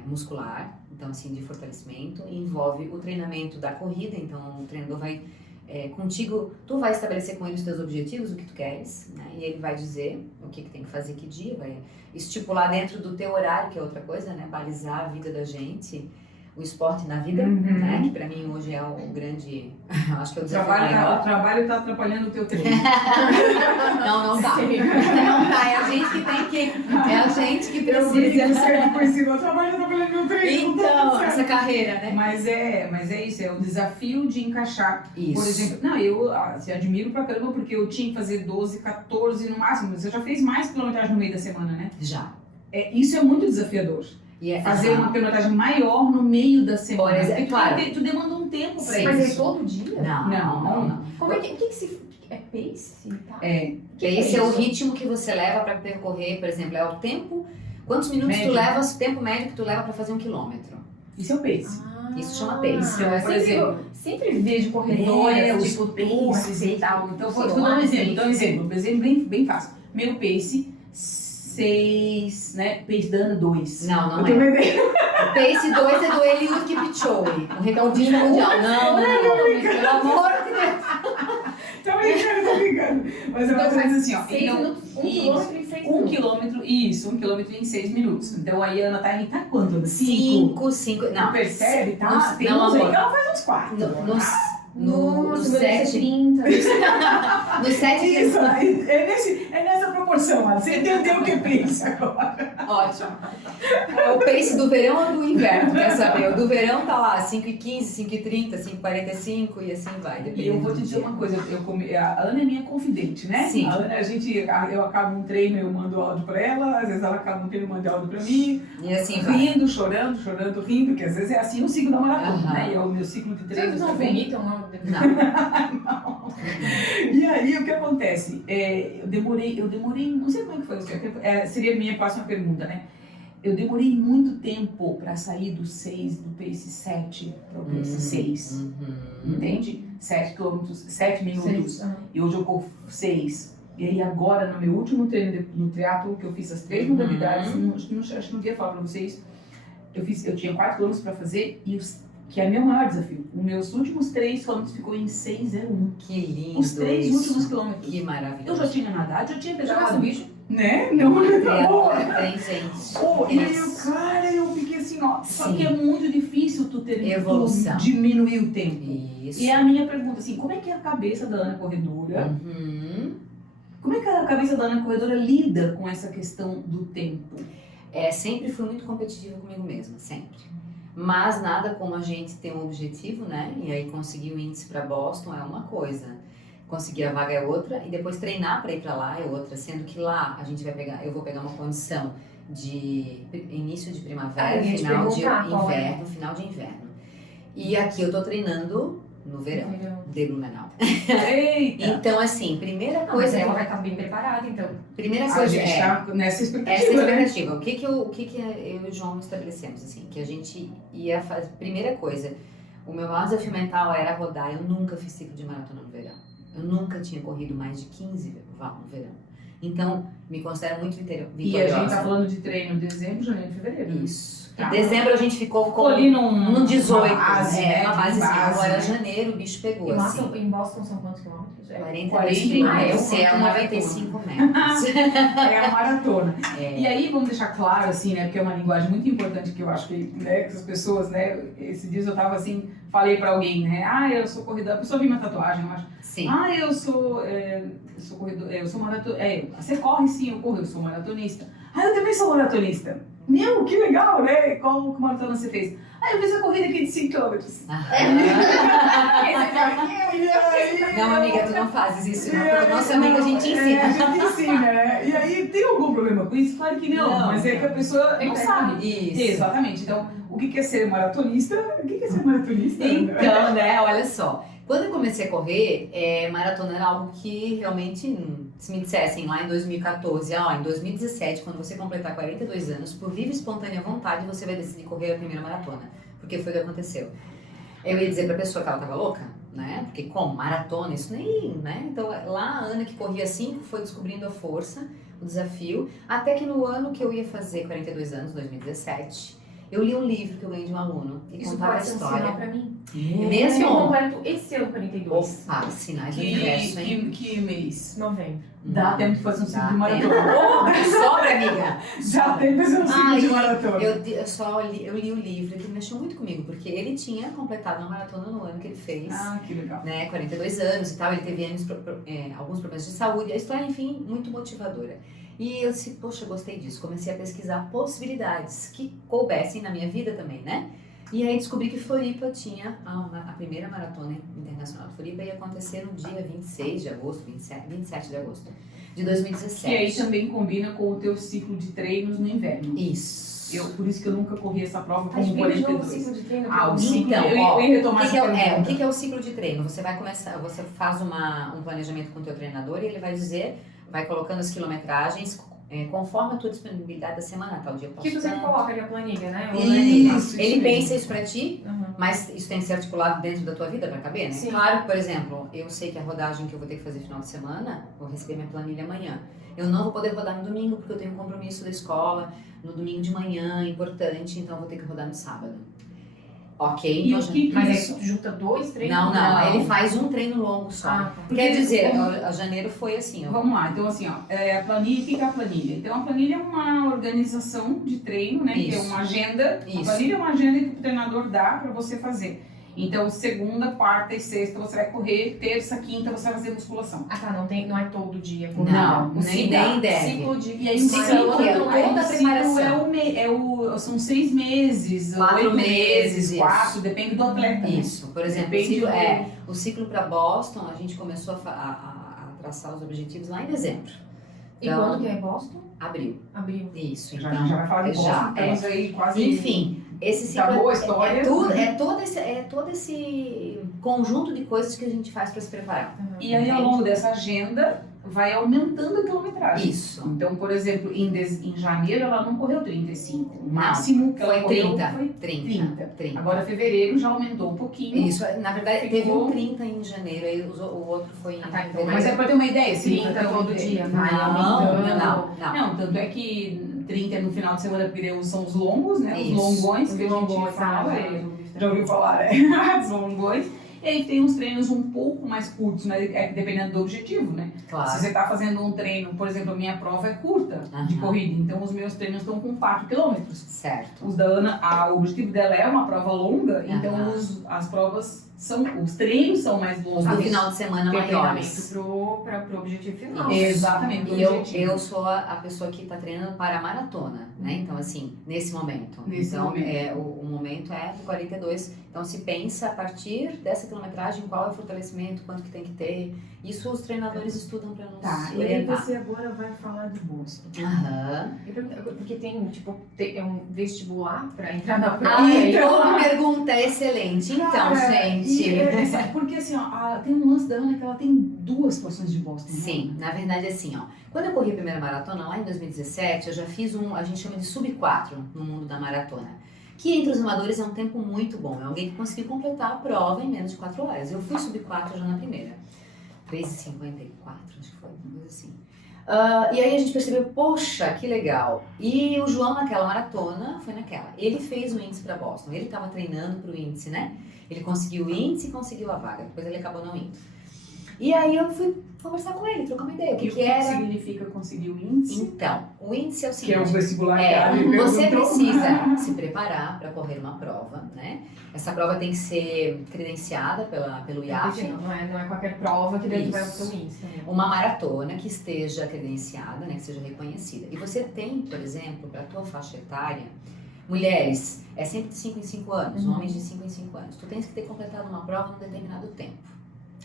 muscular, então assim, de fortalecimento, e envolve o treinamento da corrida, então o treinador vai contigo, tu vai estabelecer com ele os teus objetivos, o que tu queres, né? E ele vai dizer o que tem que fazer que dia, vai estipular dentro do teu horário, que é outra coisa, né? Balizar a vida da gente, o esporte na vida, né? Que pra mim hoje é o grande, acho que é o desafio maior. O trabalho tá atrapalhando o teu treino. Não tá. Não tá, é a gente que tem que, é a gente que precisa. O trabalho tá atrapalhando o meu treino. Então, essa carreira, né? Mas é isso, é o desafio de encaixar. Isso. Por exemplo, eu te admiro pra caramba, porque eu tinha que fazer 12, 14 no máximo, mas você já fez mais quilometragem no meio da semana, né? Já. Isso é muito desafiador. Fazer uma quilometragem maior no meio da semana. Porque claro. Tu demanda um tempo pra isso. Mas é todo dia? Não. Como é que se... É pace? Tá? Esse é o ritmo que você leva para percorrer, por exemplo, é o tempo, quantos minutos médio. Tu leva, o tempo médio que tu leva para fazer 1 quilômetro. Isso é o pace. Isso chama pace. Por exemplo, sempre vejo corredores, tipo paces e tal. Então, vou dar um exemplo. Um exemplo bem fácil. Meu pace, 6, né? Pace da Ana, 2. Não é. O pace 2 é do Eliud Kipchoge, o recordista mundial. Não, pelo amor de Deus. Tô brincando. Mas eu vou fazer assim, ó. 6 minutos, 1 quilômetro em 6 minutos. 1 quilômetro, isso, 1 quilômetro em 6 minutos. Então aí a Ana tá quanto, Ana? 5. Não, percebe, tá? Tem não, uns aí amor. que ela faz uns 4. No 7. 30. No 7. Isso, é nessa proporção, Ana. Você entendeu o que pensa agora. Ótimo. O pace do verão ou do inverno, quer saber? O do verão tá lá, 5h15, 5h30, 5h45 e assim vai. E eu vou te dizer uma coisa, a Ana é minha confidente, né? Sim. A Ana, eu acabo um treino, eu mando áudio pra ela, às vezes ela acaba um treino, manda áudio pra mim. E assim vai. Rindo, chorando, rindo, que às vezes é assim o ciclo da maratona, né? E é o meu ciclo de treinos Vocês não também. vomitam, não? Não. E aí o que acontece? Eu demorei, não sei como é que foi, seria a minha próxima pergunta, né? Eu demorei muito tempo para sair do 6, do pace 7 para o pace 6, entende? 7 quilômetros, 7 minutos, e hoje eu corro 6. E aí agora, no meu último treino no triatlo, que eu fiz as 3 modalidades, acho que não ia falar para vocês, eu tinha 4 quilômetros para fazer, que é meu maior desafio. Os meus últimos 3 quilômetros ficou em 6:01. Que lindo. Os 3 últimos quilômetros. Que maravilhoso. Eu já tinha nadado, já tinha pedalado. bicho? Né? Não, Tem gente. E aí, eu fiquei assim, ó. Só Sim. que é muito difícil tu ter Evolução. Tu diminuir o tempo. Isso. E é a minha pergunta, assim, como é que é a cabeça da Ana Corredora? Como é que a cabeça da Ana Corredora lida com essa questão do tempo? Sempre fui muito competitiva comigo mesma, sempre. Mas nada como a gente ter um objetivo, né? E aí conseguir o índice para Boston é uma coisa, conseguir a vaga é outra, e depois treinar para ir para lá é outra, sendo que lá a gente vai pegar, eu vou pegar uma condição de início de primavera, eu ia te final de perguntar qual é. inverno, final de inverno. E aqui eu tô treinando no verão de Blumenau. Eita! Então, assim, primeira Mas coisa, ela vai estar bem preparada, então. primeira A coisa gente é tá nessa expectativa, essa é a né? expectativa. O que eu e o João estabelecemos, assim, que a gente ia fazer. Primeira coisa, o meu maior desafio mental era rodar. Eu nunca fiz ciclo de maratona no verão. Eu nunca tinha corrido mais de 15 no verão. Então, me considero muito vitoriosa. E a gente tá falando de treino em dezembro, janeiro, fevereiro. né? Isso. Tá. Em dezembro a gente ficou Ficou ali num 18. uma base, né? Uma base assim. Base, Agora, né? janeiro, o bicho pegou, E lá assim. em Boston são quantos quilômetros? 42 40 quilômetros, é é uma 95 metros. É a maratona. É. E aí, vamos deixar claro, assim, né? Porque é uma linguagem muito importante que eu acho que, né, que as pessoas, né? Esses dias eu tava assim, falei pra alguém, né? Ah, eu sou corredora. A pessoa viu minha tatuagem, eu acho. Sim. Ah, eu sou corredor, eu sou maratonista. Você corre sim, eu corro, eu sou maratonista. Ah, eu também sou maratonista. Meu, que legal, né? Qual maratona você fez? Ah, eu fiz a corrida aqui de 5 km. Não, amiga, tu não fazes isso, não. Porque nossa amiga a gente ensina. A gente ensina, né? E aí, tem algum problema com isso? Claro que não, mas é que a pessoa não sabe. Isso. Exatamente. Então, o que é ser maratonista? O que é ser maratonista? Então, né, olha só. Quando eu comecei a correr, maratona era algo que realmente, se me dissessem lá em 2014, em 2017, quando você completar 42 anos, por livre e espontânea vontade, você vai decidir correr a primeira maratona. Porque foi o que aconteceu. Eu ia dizer pra pessoa que ela tava louca, né? Porque como? Maratona, isso nem, né? Então, lá a Ana que corria 5 foi descobrindo a força, o desafio, até que no ano que eu ia fazer 42 anos, 2017, eu li um livro que eu ganhei de um aluno e Isso contava a pode ser um sinal história. pra mim. Mesmo? Eu completo esse ano 42. Opa, sinais do universo, hein? Que mês? Novembro. Dá tempo de fazer um ciclo Dá de tempo. maratona. Sobra, amiga. Já tem que fazer um ciclo de Ai, maratona. Eu li o livro que mexeu muito comigo, porque ele tinha completado uma maratona no ano que ele fez, Ah, que legal. né, 42 anos e tal, ele teve alguns problemas de saúde, a história, enfim, muito motivadora. E eu disse, poxa, gostei disso, comecei a pesquisar possibilidades que coubessem na minha vida também, né? E aí descobri que Floripa tinha a primeira maratona internacional de Floripa ia acontecer no dia 26 de agosto, 27 de agosto de 2017. Que aí também combina com o teu ciclo de treinos no inverno. Isso. Por isso que eu nunca corri essa prova Mas como vem de novo o 42. ciclo de treino. O ciclo, Então, eu ia retomar o que essa o pergunta. que é o ciclo de treino? Você vai começar, você faz um planejamento com o teu treinador e ele vai dizer, vai colocando as quilometragens conforme a tua disponibilidade da semana, tal dia eu Que posso tu sempre tanto. coloca ali a planilha, né? Isso Ele mesmo. pensa isso pra ti, Uhum. mas isso tem que ser articulado dentro da tua vida pra caber, né? Sim. Claro, por exemplo, eu sei que a rodagem que eu vou ter que fazer final de semana, vou receber minha planilha amanhã. Eu não vou poder rodar no domingo porque eu tenho um compromisso da escola no domingo de manhã, importante, então eu vou ter que rodar no sábado. Ok, E então o que Mas aí isso? tu junta dois treinos? Não, ele faz um treino longo só. Ah, tá. Quer dizer, a janeiro foi assim, ó. Vamos lá, então assim, ó, a planilha, o que é a planilha? Então a planilha é uma organização de treino, né? Que é Isso. uma agenda. A Isso. planilha é uma agenda que o treinador dá para você fazer. Então, segunda, quarta e sexta você vai correr, terça, quinta você vai fazer musculação. Ah, tá, não é todo dia. Não, o nem ciclo- deve. Ciclo de... E aí o Ciclo ciclo, que é aí toda o a ciclo preparação. são 6 meses, 4 8 meses, isso. 4, depende do atleta. Né? Isso, por exemplo, Depende o ciclo para Boston, a gente começou a traçar os objetivos lá em dezembro. E quando que é Boston? Abril. Abril. Isso, Já, então. já vai falar de Boston, já, estamos aí quase... Enfim, esse Tá ciclo boa a história. é todo esse conjunto de coisas que a gente faz para se preparar. Uhum. E aí, ao longo dessa agenda, vai aumentando a quilometragem. Isso. Então, por exemplo, em janeiro ela não correu 35. O máximo que ela Foi correu 30. foi 30. 30. Agora, fevereiro já aumentou um pouquinho. Isso, na verdade, Ficou- teve um 30 em janeiro, aí o outro foi em Ah, tá, então, fevereiro. Mas é pra ter uma ideia, se 30 pra ter uma todo ideia. dia, Vai vai aumentando. Não. Não, tanto é que 30 no final de semana, porque são os longos, né? Os Isso. longões que a gente Longões, fala. ah, Já ouviu falar, né? Os longões. E aí tem uns treinos um pouco mais curtos, né? Dependendo do objetivo, né? Se Claro. você está fazendo um treino, por exemplo, a minha prova é curta de Aham. corrida, então os meus treinos estão com 4 quilômetros. Certo. Os da Ana, o objetivo dela é uma prova longa, então Aham. as provas os treinos são mais Os longos. do final de semana Tem maiores. treinamento pro objetivo final. Exatamente. E eu sou a pessoa que está treinando para a maratona, né? Então, assim, nesse momento. O momento é do 42. Então, se pensa a partir dessa quilometragem, qual é o fortalecimento, quanto que tem que ter. Isso os treinadores estudam para nos Tá, e aí orientar. você agora vai falar de Boston. Aham. Porque tem, tipo, é um vestibular pra entrar na prova. Ah, Então, uma pergunta excelente. Então, Cara, gente. porque assim, ó, tem um lance da Ana que ela tem 2 situações de Boston. né? Sim, na verdade, assim, ó. Quando eu corri a primeira maratona, lá em 2017, eu já fiz a gente chama de sub 4 no mundo da maratona. Que entre os amadores é um tempo muito bom. É alguém que conseguiu completar a prova em menos de 4 horas. Eu fui sub 4 já na primeira. 3h54, acho que foi, uma coisa assim. E aí a gente percebeu, poxa, que legal. E o João naquela maratona, foi naquela. Ele fez o índice para Boston. Ele estava treinando para o índice, né? Ele conseguiu o índice e conseguiu a vaga. Depois ele acabou não indo. E aí eu fui conversar com ele, trocar uma ideia. O que era? Significa conseguir o índice? Então, o índice é o Que seguinte. é o vestibular que a Ana Você perguntou. precisa se preparar para correr uma prova, né? Essa prova tem que ser credenciada pelo IAF. Não é qualquer prova que daí vai o Isso. seu índice também. Uma maratona que esteja credenciada, né, que seja reconhecida. E você tem, por exemplo, para a tua faixa etária, mulheres, é sempre de 5 em 5 anos, homens de 5 em 5 anos. Tu tens que ter completado uma prova num determinado tempo.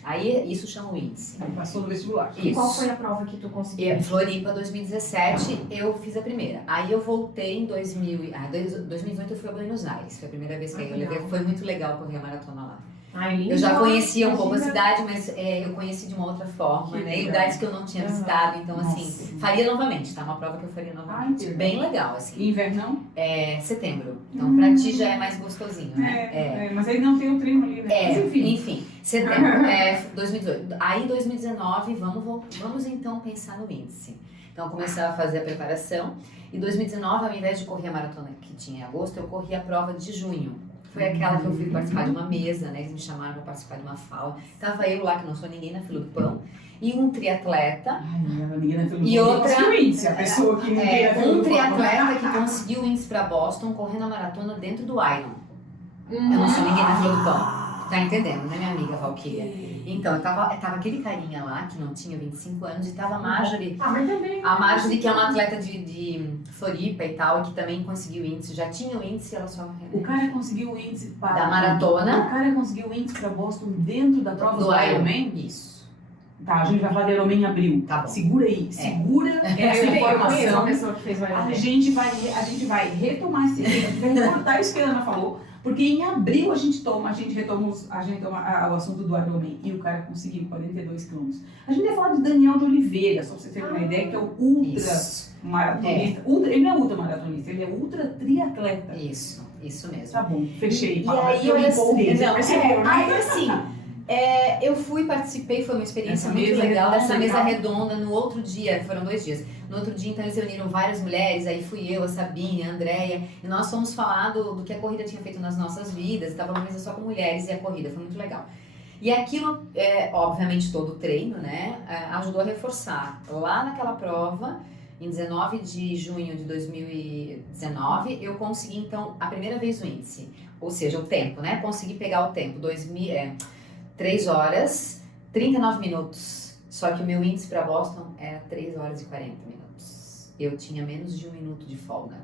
Aí isso chama o índice. Aí passou no vestibular. E qual Isso. foi a prova que tu conseguiu? Em Floripa, 2017, eu fiz a primeira. Aí eu voltei em 2018, eu fui a Buenos Aires. Foi a primeira vez que eu levei. legal. Foi muito legal correr a maratona lá. Ai, lindo. Eu já conhecia um pouco a Imagina. cidade, mas eu conheci de uma outra forma, Que né? Em legal. lugares que eu não tinha visitado. Então, assim, Nossa. faria novamente, tá? Uma prova que eu faria novamente. Ai, que Bem legal, assim. Invernão? É setembro. Então, pra ti já é mais gostosinho, né? Mas aí não tem o treino ali, né? Mas Enfim, setembro, 2018. Aí, 2019, vamos então pensar no índice. Então, começar a fazer a preparação. E 2019, ao invés de correr a maratona que tinha em agosto, eu corri a prova de junho. Foi aquela que eu fui participar de uma mesa, né? Eles me chamaram para participar de uma fala. Tava eu lá, que não sou ninguém na fila do pão, e um triatleta. Ai, a menina tem E outra- o índice, a pessoa que ninguém na fila Um do pão. triatleta que conseguiu o índice para Boston correndo a maratona dentro do Iron. Eu não sou ninguém na fila do pão. Tá entendendo, né, minha amiga Valquíria? Então, tava aquele carinha lá, que não tinha 25 anos, e tava a Marjorie. Mas também. A Marjorie, que é uma atleta de Floripa e tal, que também conseguiu o índice. Já tinha o índice, ela só... O cara conseguiu o índice para... Da maratona. O cara conseguiu o índice para Boston dentro da prova do Ironman? Isso. Tá, a gente vai falar de Ironman em abril. Tá bom. Segura aí, segura essa Eu conheço uma informação. pessoa que fez o A Ironman. gente vai retomar esse vai recortar isso que a Ana falou, porque em abril a gente retoma o assunto do Ironman e o cara conseguiu 42 quilômetros. A gente vai falar de Daniel de Oliveira, só pra você ter uma ideia, que é o ultra Isso. maratonista. Ele não é ultra maratonista, ele é ultra triatleta. Isso mesmo. Tá bom, fechei. E aí, olha assim, você percebeu, né? aí assim, eu participei, foi uma experiência Essa muito mesa legal, redonda dessa e mesa tal. redonda, no outro dia, foram 2 dias, no outro dia então eles reuniram várias mulheres, aí fui eu, a Sabine, a Andrea, e nós fomos falar do que a corrida tinha feito nas nossas vidas, estava uma mesa só com mulheres e a corrida, foi muito legal. E aquilo, obviamente todo o treino, né, ajudou a reforçar. Lá naquela prova, em 19 de junho de 2019, eu consegui então a primeira vez o índice, ou seja, o tempo, né, consegui pegar o tempo, 3 horas, 39 minutos. Só que o meu índice para Boston era 3 horas e 40 minutos. Eu tinha menos de 1 minuto de folga,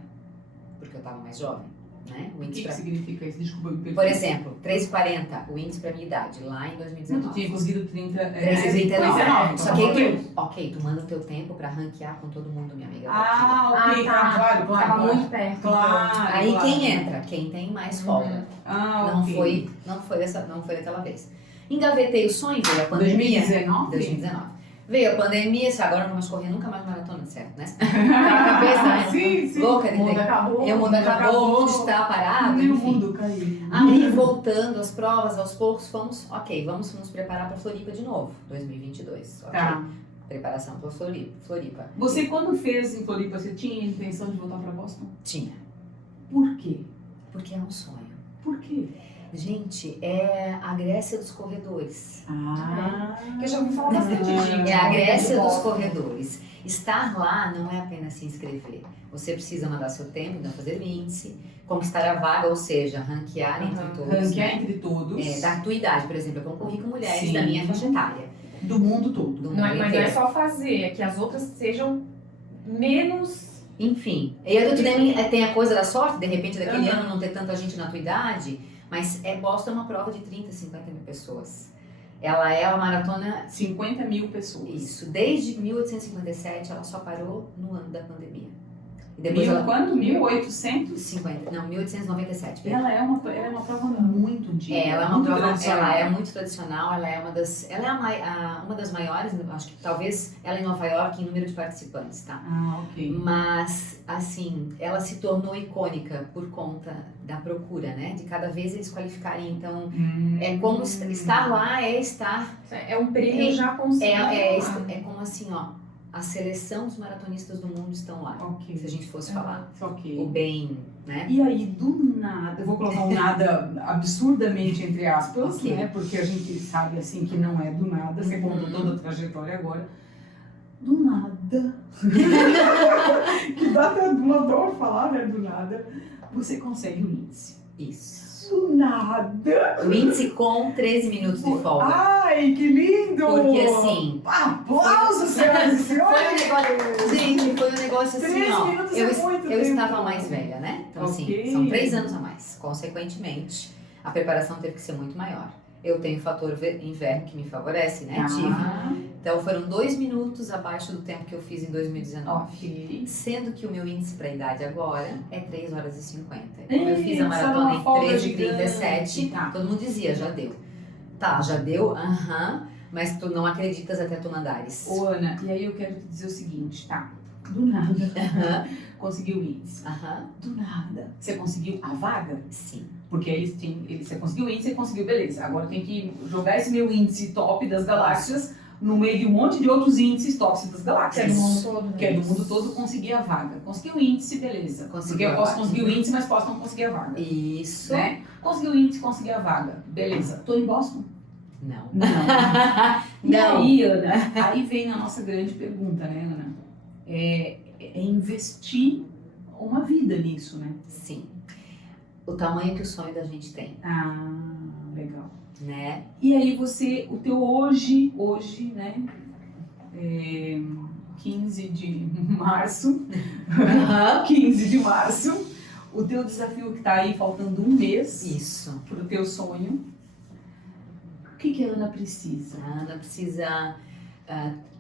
porque eu estava mais jovem, né? O O índice que pra... significa isso? Desculpa, eu me perdi. Por exemplo, 3,40, o índice para minha idade, lá em Não, tu 2019. tinha conseguido 3,39. Só que tá aí bom. tu manda o teu tempo para ranquear com todo mundo, minha amiga. Ok, claro. Tava muito perto. Claro. Aí claro. quem entra? Quem tem mais folga. Não ok. foi daquela vez. Engavetei o sonho, veio a pandemia. 2019. Veio a pandemia, agora não vou mais correr nunca mais maratona, certo, né? Aquela cabeça, né? Sim. Louca de O mundo ter. acabou. O mundo acabou, o mundo está parado, Meu enfim. mundo caiu. Aí, voltando às provas, aos poucos, vamos nos preparar para Floripa de novo, 2022. Ok? Tá. Preparação para Floripa. Você, quando fez em Floripa, você tinha a intenção de voltar para Boston? Tinha, Por quê? porque é um sonho. Por quê? Gente, é a Grécia dos corredores. Ah. Que eu já ouvi falar bastante disso. É a Grécia dos corredores. Estar lá não é apenas se inscrever. Você precisa mandar seu tempo, então fazer o índice, conquistar a vaga, ou seja, ranquear entre todos. Ranquear entre todos. Da tua idade, por exemplo, eu concorri com mulheres Sim. da minha faixa etária. Do mundo todo. Do Não é, mundo mas não é inteiro. só fazer, é que as outras sejam menos. Enfim, e aí tu tem a coisa da sorte, de repente daquele Aham. ano não ter tanta gente na tua idade, mas Boston é uma prova de 30, 50 mil pessoas. Ela é uma maratona, 50 mil pessoas. isso, desde 1857 ela só parou no ano da pandemia. E depois Mil, ela... quando? 1800? 1897. perdão. Ela é uma prova muito antiga. Ela é uma muito prova, tradicional. ela é muito tradicional, ela é uma das maiores, acho que talvez ela em Nova York em número de participantes, tá? Ah, ok. Mas, assim, ela se tornou icônica por conta da procura, né? De cada vez eles qualificarem. Então, é como estar lá, é estar... É um prêmio já conseguido. É como assim, ó. A seleção dos maratonistas do mundo estão lá. Ok. Se a gente fosse falar. Ok. O bem, né? E aí, do nada, eu vou colocar um nada absurdamente entre aspas, Ok. né? Porque a gente sabe, assim, que não é do nada. Você contou toda a trajetória agora. Do nada. Que dá até uma dor falar, né? Do nada. Você consegue o índice. Isso. Do nada. O índice com 13 minutos de folga. Ai, que lindo! Porque, assim... Aplausos, senhoras e senhores! Foi um negócio, gente, foi um negócio assim, 13 ó. minutos Eu, é muito eu tempo. estava mais velha, né? Então, assim, Ok. são 3 anos a mais. Consequentemente, a preparação teve que ser muito maior. Eu tenho o fator inverno que me favorece, né? Tive. Então, foram 2 minutos abaixo do tempo que eu fiz em 2019. Ok. Sendo que o meu índice para idade agora é 3 horas e 50. Como eu fiz a Ei, maratona uma folga em gigante. 3h37, Tá. todo mundo dizia, já deu. Tá, já deu? Aham. Mas tu não acreditas até tu mandares. Ô, Ana, e aí eu quero te dizer o seguinte, tá? Do nada. Aham. Conseguiu o índice. Aham. Do nada. Você conseguiu a vaga? Sim. Porque você conseguiu o índice, você conseguiu, beleza. Agora tem que jogar esse meu índice top das galáxias no meio de um monte de outros índices tops das Que é galáxias. do mundo todo, né? Que é do mundo todo, conseguir a vaga. Conseguiu o índice, beleza. Conseguiu Porque eu a posso vaga. conseguir o índice, mas posso não conseguir a vaga. Isso. Né? Conseguiu o índice, consegui a vaga. Beleza. Tô em Boston? Não. Não. E Não. aí, Ana, aí vem a nossa grande pergunta, né, Ana? É investir uma vida nisso, né? Sim. O tamanho que o sonho da gente tem, Ah, legal. né? E aí o teu hoje, né, 15 de março, 15 de março, o teu desafio que tá aí faltando um mês Isso. pro teu sonho, o que a Ana precisa? A Ana precisa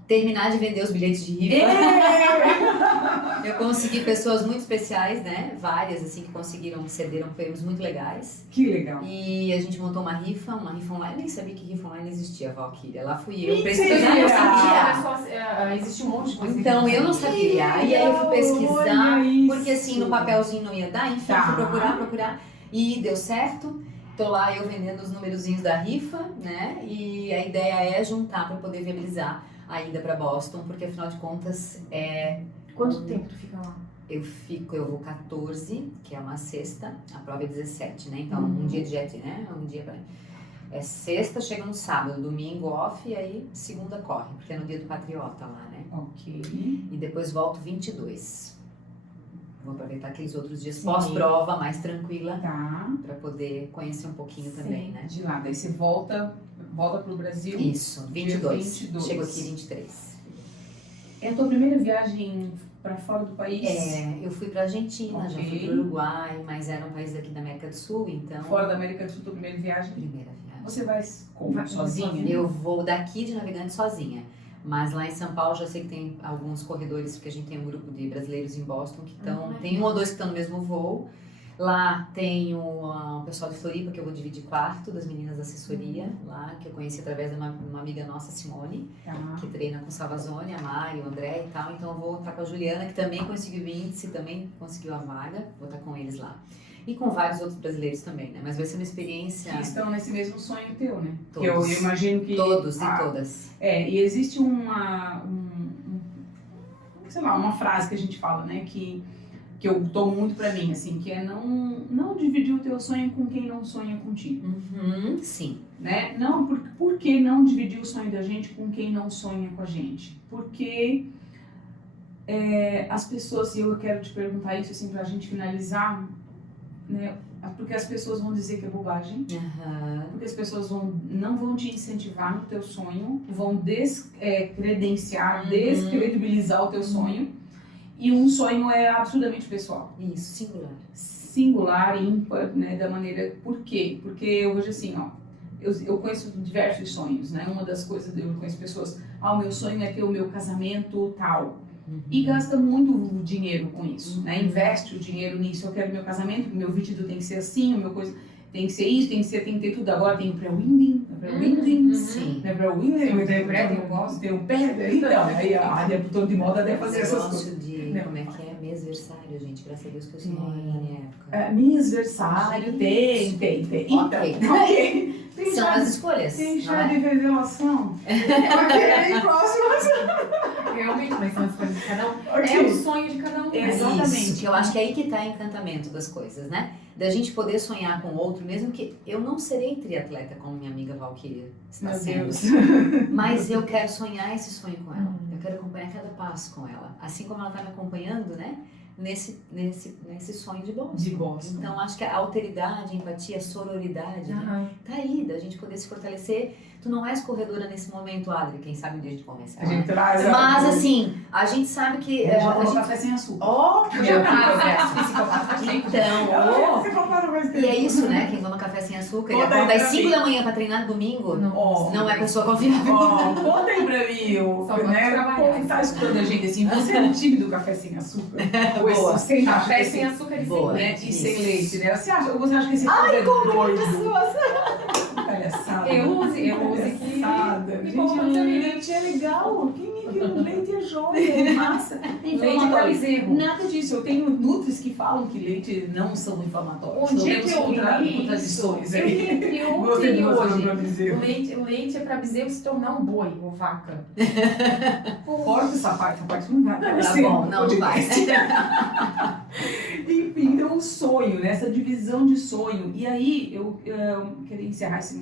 terminar de vender os bilhetes de rifa. Eu consegui pessoas muito especiais, né? Várias, assim, que cederam prêmios muito legais. Que legal. E a gente montou uma rifa online. Eu nem sabia que rifa online existia, Valkyria. Lá fui eu Mentira! pesquisar, eu não sabia. Existe um monte de coisa. Então, eu não sabia. E aí eu fui pesquisar, porque assim, no papelzinho não ia dar, enfim, Tá. fui procurar. E deu certo. Tô lá eu vendendo os númerozinhos da rifa, né? E a ideia é juntar para poder viabilizar a ida para Boston, porque afinal de contas Quanto tempo tu fica lá? eu vou 14, que é uma sexta, a prova é 17, né? Então, um dia de jet, né? Um dia pra... É sexta, chega no sábado, domingo off, e aí segunda corre, porque é no dia do patriota lá, né? Ok. E depois volto 22. Vou aproveitar aqueles outros dias Sim. pós-prova, mais tranquila, Tá. para poder conhecer um pouquinho Sim. também, né? De lá, daí você volta pro Brasil. Isso, 22. 22. Chego aqui 23. É a tua primeira viagem para fora do país? Eu fui pra Argentina, já Ok. fui pro Uruguai, mas era um país daqui da América do Sul, então... Fora da América do Sul, tua primeira viagem? Primeira viagem. Você vai como? Vai Sozinha? Eu vou daqui de Navegante sozinha, mas lá em São Paulo já sei que tem alguns corredores, porque a gente tem um grupo de brasileiros em Boston que estão... Tem 1 ou 2 que estão no mesmo voo. Lá tem o pessoal de Floripa, que eu vou dividir quarto, das meninas da assessoria, lá, que eu conheci através de uma amiga nossa, Simone, Tá. que treina com o Salvazone, a Mari, o André e tal. Então eu vou estar com a Juliana, que também conseguiu o índice, também conseguiu a vaga, vou estar com eles lá. E com vários outros brasileiros também, né? Mas vai ser uma experiência... Que estão nesse mesmo sonho teu, né? Todos. Que eu imagino que... Todos e todas. E existe sei lá, uma frase que a gente fala, né? Que eu tomo muito pra mim, assim, que é não dividir o teu sonho com quem não sonha contigo, Uhum, sim. né? Não, por que não dividir o sonho da gente com quem não sonha com a gente? Porque as pessoas, e eu quero te perguntar isso assim pra gente finalizar, né? Porque as pessoas vão dizer que é bobagem, porque as pessoas não vão te incentivar no teu sonho, vão descredenciar, descredibilizar o teu sonho, e um sonho é absurdamente pessoal. Isso, Singular e ímpar, né, da maneira... Por quê? Porque eu vejo assim, ó, eu conheço diversos sonhos, né? Uma das coisas, eu conheço pessoas, o meu sonho é ter o meu casamento tal. E gasta muito dinheiro com isso, né? Investe o dinheiro nisso. Eu quero meu casamento, meu vestido tem que ser assim, o meu coisa tem que ser isso, tem que ter tudo. Agora tem o pré-wedding, Sim. né? Pré-wedding, tem o pré, tem o pós, tem o pé, então, aí a área toda de moda deve fazer essas coisas. Como é que é? Mêsversário, gente. Graças a Deus que eu sou na minha época. Mêsversário, tem. Então, ok. São as escolhas. Tem chá de revelação? Ok, próximo. Realmente, mas são as coisas de cada um. Ok. É o sonho de cada um. Exatamente. Isso, que eu acho que é aí que tá o encantamento das coisas, né? Da gente poder sonhar com o outro, mesmo que eu não serei triatleta como minha amiga Valquíria está Meu sendo. Deus. Mas eu quero sonhar esse sonho com ela. Eu quero acompanhar cada passo com ela. Assim como ela tá me acompanhando, né? Nesse sonho de Boston. De Boston. Então, acho que a alteridade, a empatia, a sororidade, né? Tá aí, da gente poder se fortalecer. Tu não és corredora nesse momento, Adri, quem sabe um dia a gente começa. A gente traz... Mas, assim, a gente sabe que... Já a tomou gente... café sem açúcar. E é isso, né? Quem toma café sem açúcar e Conta aí acorda às pra 5 mim. da manhã pra treinar no domingo, Ó, não é pessoa confiável. ó, conta aí pra mim, Só vamos né? O trabalhar. povo que tá escutando a gente assim, você é do time do café sem açúcar? Ou Boa. esse sem Café café sem açúcar e Boa. sem né? leite. E sem leite, né? Você acha que esse povo é doido? Palhaçada. Eu uso aqui. Palhaçada. E Gente, como fazer leite é legal. Quem viu leite é joia, é massa. Leite para bezerro. Nada disso. Eu tenho nutris que falam que leite não são inflamatórios. Um dia Temos que eu li contradições isso, eu aí. li entre ontem Você e não sabe hoje. pra bezerro. O leite é para bezerro se tornar um boi ou vaca. Corta essa parte não vai Tá aparecer. bom, não vai. Enfim, então o sonho, né? Essa divisão de sonho. E aí, eu queria encerrar esse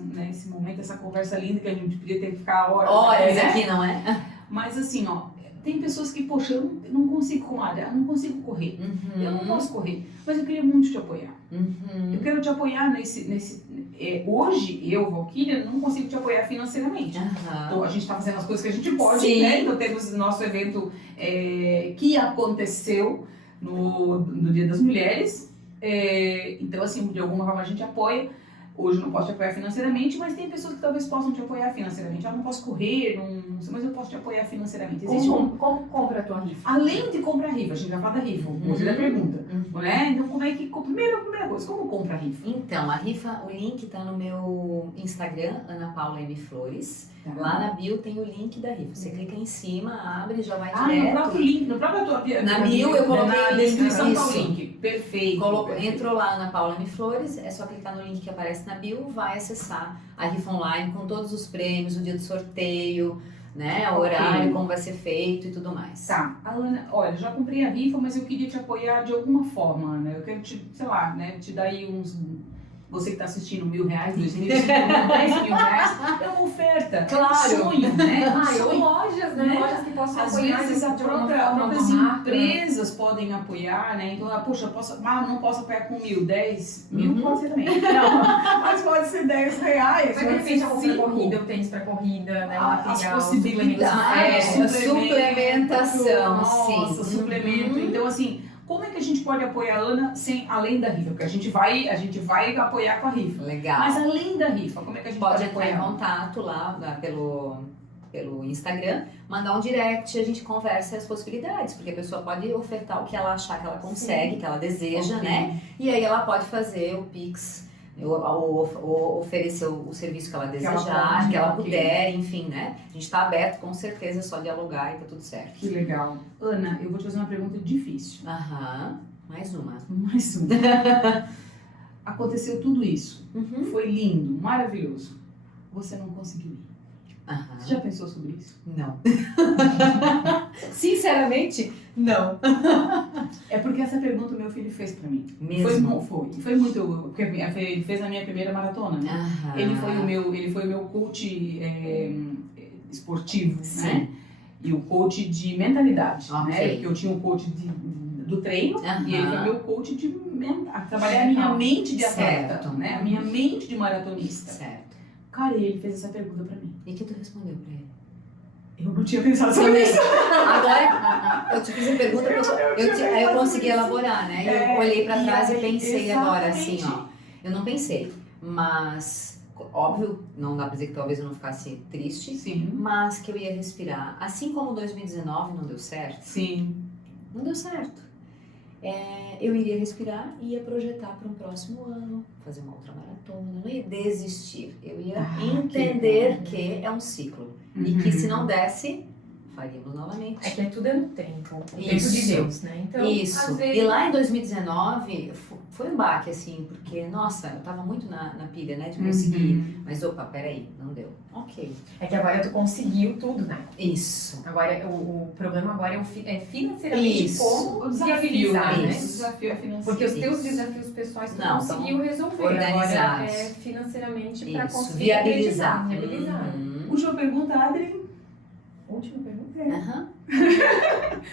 momento, essa conversa linda que a gente podia ter que ficar horas Isso né? aqui, não é? Mas assim, ó, tem pessoas que, poxa, eu não consigo, comadre, eu não consigo correr. Eu não posso correr, mas eu queria muito te apoiar. Eu quero te apoiar hoje, eu, Valquíria, não consigo te apoiar financeiramente. Então, a gente está fazendo as coisas que a gente pode, Sim. né? Então, temos nosso evento que aconteceu no Dia das Mulheres. Então, assim, de alguma forma a gente apoia. Hoje eu não posso te apoiar financeiramente, mas tem pessoas que talvez possam te apoiar financeiramente. Eu não posso correr, não sei, mas eu posso te apoiar financeiramente. Existe Como compra a tua rifa? além de comprar rifa, a gente já fala da rifa, hoje da pergunta, né? Então, como é que... Primeira coisa, como compra a rifa? Então, a rifa, o link tá no meu Instagram, Ana Paula M. Flores. Lá na bio tem o link da rifa. Você clica em cima, abre e já vai No direto. próprio link, no próprio tua Na bio eu coloquei na o link, descrição tá o isso. link. Perfeito. Entrou lá Ana Paula M. Flores, é só clicar no link que aparece na bio, vai acessar a rifa online com todos os prêmios, o dia do sorteio, né? O horário, como vai ser feito e tudo mais. Tá, Ana, olha, já comprei a rifa, mas eu queria te apoiar de alguma forma, Ana. Eu quero te, sei lá, né, te dar aí uns... Você que está assistindo R$1.000, R$2.000, R$10.000, é uma oferta, Claro. é um sonho, né? Ou lojas, né? Lojas que possam Às apoiar vezes de alguma forma, próprias uma marca. empresas podem apoiar, né? Então, poxa, não posso apoiar com 1.000, 10.000 pode ser também. Não, mas pode ser R$10. Mas de pode repente ser a roupa pra 5. corrida, o tênis pra corrida, né? O As material, possibilidades, suplementação, nossa, sim. suplemento. Então, assim, como é que a gente pode apoiar a Ana além da rifa? Porque a gente vai apoiar com a rifa. Legal. Mas além da rifa, como é que a gente Pode pode entrar em apoiar? contato lá pelo Instagram, mandar um direct, a gente conversa as possibilidades, porque a pessoa pode ofertar o que ela achar que ela consegue, que ela deseja, Ok. né? E aí ela pode fazer o Pix, ou oferecer o serviço que ela desejar, que ela ok. puder, enfim, né? A gente tá aberto, com certeza, é só dialogar e tá tudo certo. Que legal. Ana, eu vou te fazer uma pergunta difícil. Aham, mais uma. Mais uma. Aconteceu tudo isso. Foi lindo, maravilhoso. Você não conseguiu ir. Aham. Você já pensou sobre isso? Não. Sinceramente, não. É porque essa pergunta o meu filho fez pra mim. Mesmo? Foi muito. Porque ele fez a minha primeira maratona, né? Aham. Ele foi o meu coach esportivo, Sim. né? e o coach de mentalidade, Ok. né? Porque eu tinha um coach do treino e ele foi Aham. meu coach de trabalhar a minha mente de atleta, Certo. né? A minha mente de maratonista. Certo. Cara, e ele fez essa pergunta pra mim. E o que tu respondeu pra ele? Eu não tinha pensado sobre Também. isso. Agora, eu te fiz a pergunta, aí eu consegui elaborar, né? Eu olhei pra trás e pensei agora, assim, ó. Eu não pensei, mas, óbvio, não dá pra dizer que talvez eu não ficasse triste, Sim. mas que eu ia respirar. Assim como 2019 não deu certo, Sim. não deu certo. Eu iria respirar e ia projetar para um próximo ano, fazer uma outra maratona, não ia desistir. Eu ia entender que é um ciclo. E que se não desse, faríamos novamente. É que tudo é no tempo. O tempo Isso. de Deus, né? Então, Isso. às vezes... E lá em 2019 foi um baque, assim, porque, nossa, eu tava muito na pilha, né, de conseguir. Mas, opa, peraí, não deu. Ok. É que agora tu conseguiu tudo, né? Isso. Agora, o problema agora é financeiramente Isso. como O desafio, viabilizar, né? né? O desafio é financeiro. Porque os teus Isso. desafios pessoais tu Não, conseguiu resolver. organizados. Agora é financeiramente para Isso. conseguir Viabilizar. viabilizar. Última pergunta, Adri. Última pergunta. Aham.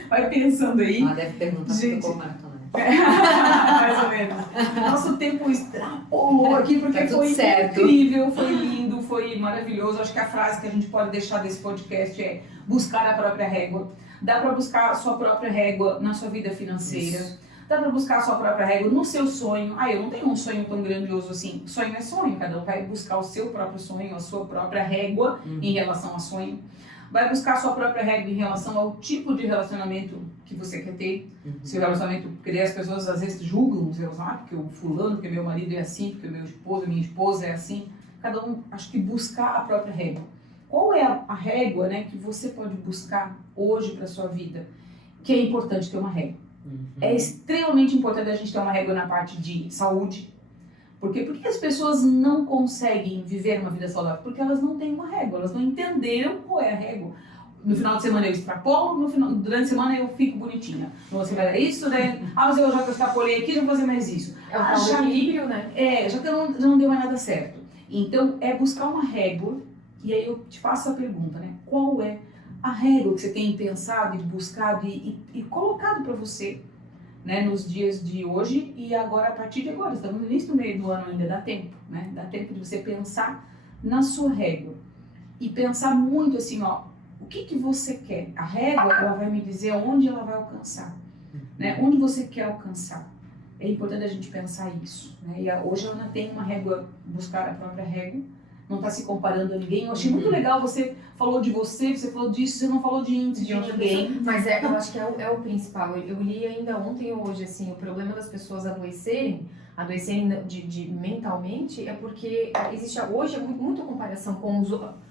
Vai pensando aí. Ela deve perguntar se Gente. tocou maratona, né? Mais ou menos. Nosso tempo extrapolou aqui porque Tá tudo foi certo. incrível, foi lindo, foi maravilhoso. Acho que a frase que a gente pode deixar desse podcast é buscar a própria régua. Dá para buscar a sua própria régua na sua vida financeira. Isso. Dá para buscar a sua própria régua no seu sonho. Ah, eu não tenho um sonho tão grandioso assim. Sonho é sonho, cada um vai buscar o seu próprio sonho, a sua própria régua em relação a sonho. Vai buscar a sua própria régua em relação ao tipo de relacionamento que você quer ter. Seu relacionamento, porque daí as pessoas às vezes julgam os seus, porque o fulano, porque meu marido é assim, porque meu esposo, minha esposa é assim. Cada um, acho que buscar a própria régua. Qual é a régua, né, que você pode buscar hoje para sua vida? Que é importante ter uma régua. É extremamente importante a gente ter uma régua na parte de saúde. Por quê? Por que as pessoas não conseguem viver uma vida saudável? Porque elas não têm uma régua, elas não entenderam qual é a régua. No final de semana eu extrapolo, durante a semana eu fico bonitinha. Não, você vai isso, né? Mas eu já extrapolei aqui, já vou fazer mais isso. É o tal do equilíbrio, né? Já que não deu mais nada certo. Então, é buscar uma régua, e aí eu te faço a pergunta, né? Qual é a régua que você tem pensado e buscado e colocado para você, né, nos dias de hoje e agora, a partir de agora, estamos no início do meio do ano ainda, dá tempo, né? Dá tempo de você pensar na sua régua e pensar muito assim, ó, o que você quer? A régua, ela vai me dizer onde ela vai alcançar, né? Onde você quer alcançar. É importante a gente pensar isso, né? E hoje a Ana tem uma régua, buscar a própria régua, não está se comparando a ninguém. Eu achei muito legal, você falou de você falou disso, você não falou de índice de ninguém. Mas eu acho que é o principal. Eu li ainda ontem ou hoje, assim, o problema das pessoas adoecerem de mentalmente é porque existe hoje muita comparação com os outros.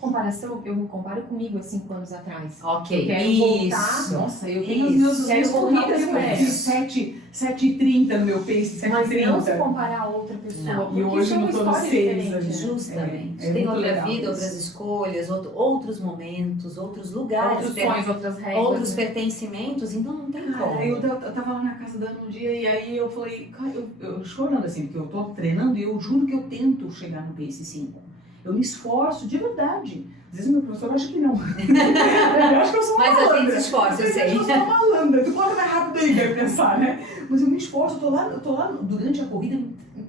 Comparação, eu me comparo comigo há 5 anos atrás. Ok, Eu quero isso. voltar. Nossa, eu tenho Isso. as minhas corridas de 7h30 no meu pace, Mas não se 7h30. comparar a outra pessoa. Não, porque e hoje isso é uma não tô no história 6 diferente, ali, né? Justamente. É Tem muito outra legal vida, isso. outras escolhas, outros momentos, outros lugares, Outros sonhos, outras regras. outros né? pertencimentos, então não tem Cara, como. eu tava lá na casa da Ana um dia e aí eu falei, cara, eu chorando assim, porque eu tô treinando e eu juro que eu tento chegar no pace 5. Eu me esforço de verdade. Às vezes meu professor acha que não. Eu acho que eu sou uma Mas a malandra. gente se esforça, eu sei. Eu sou uma malandra. Tu coloca mais rápido aí, quero pensar, né? Mas eu me esforço, eu tô lá durante a corrida,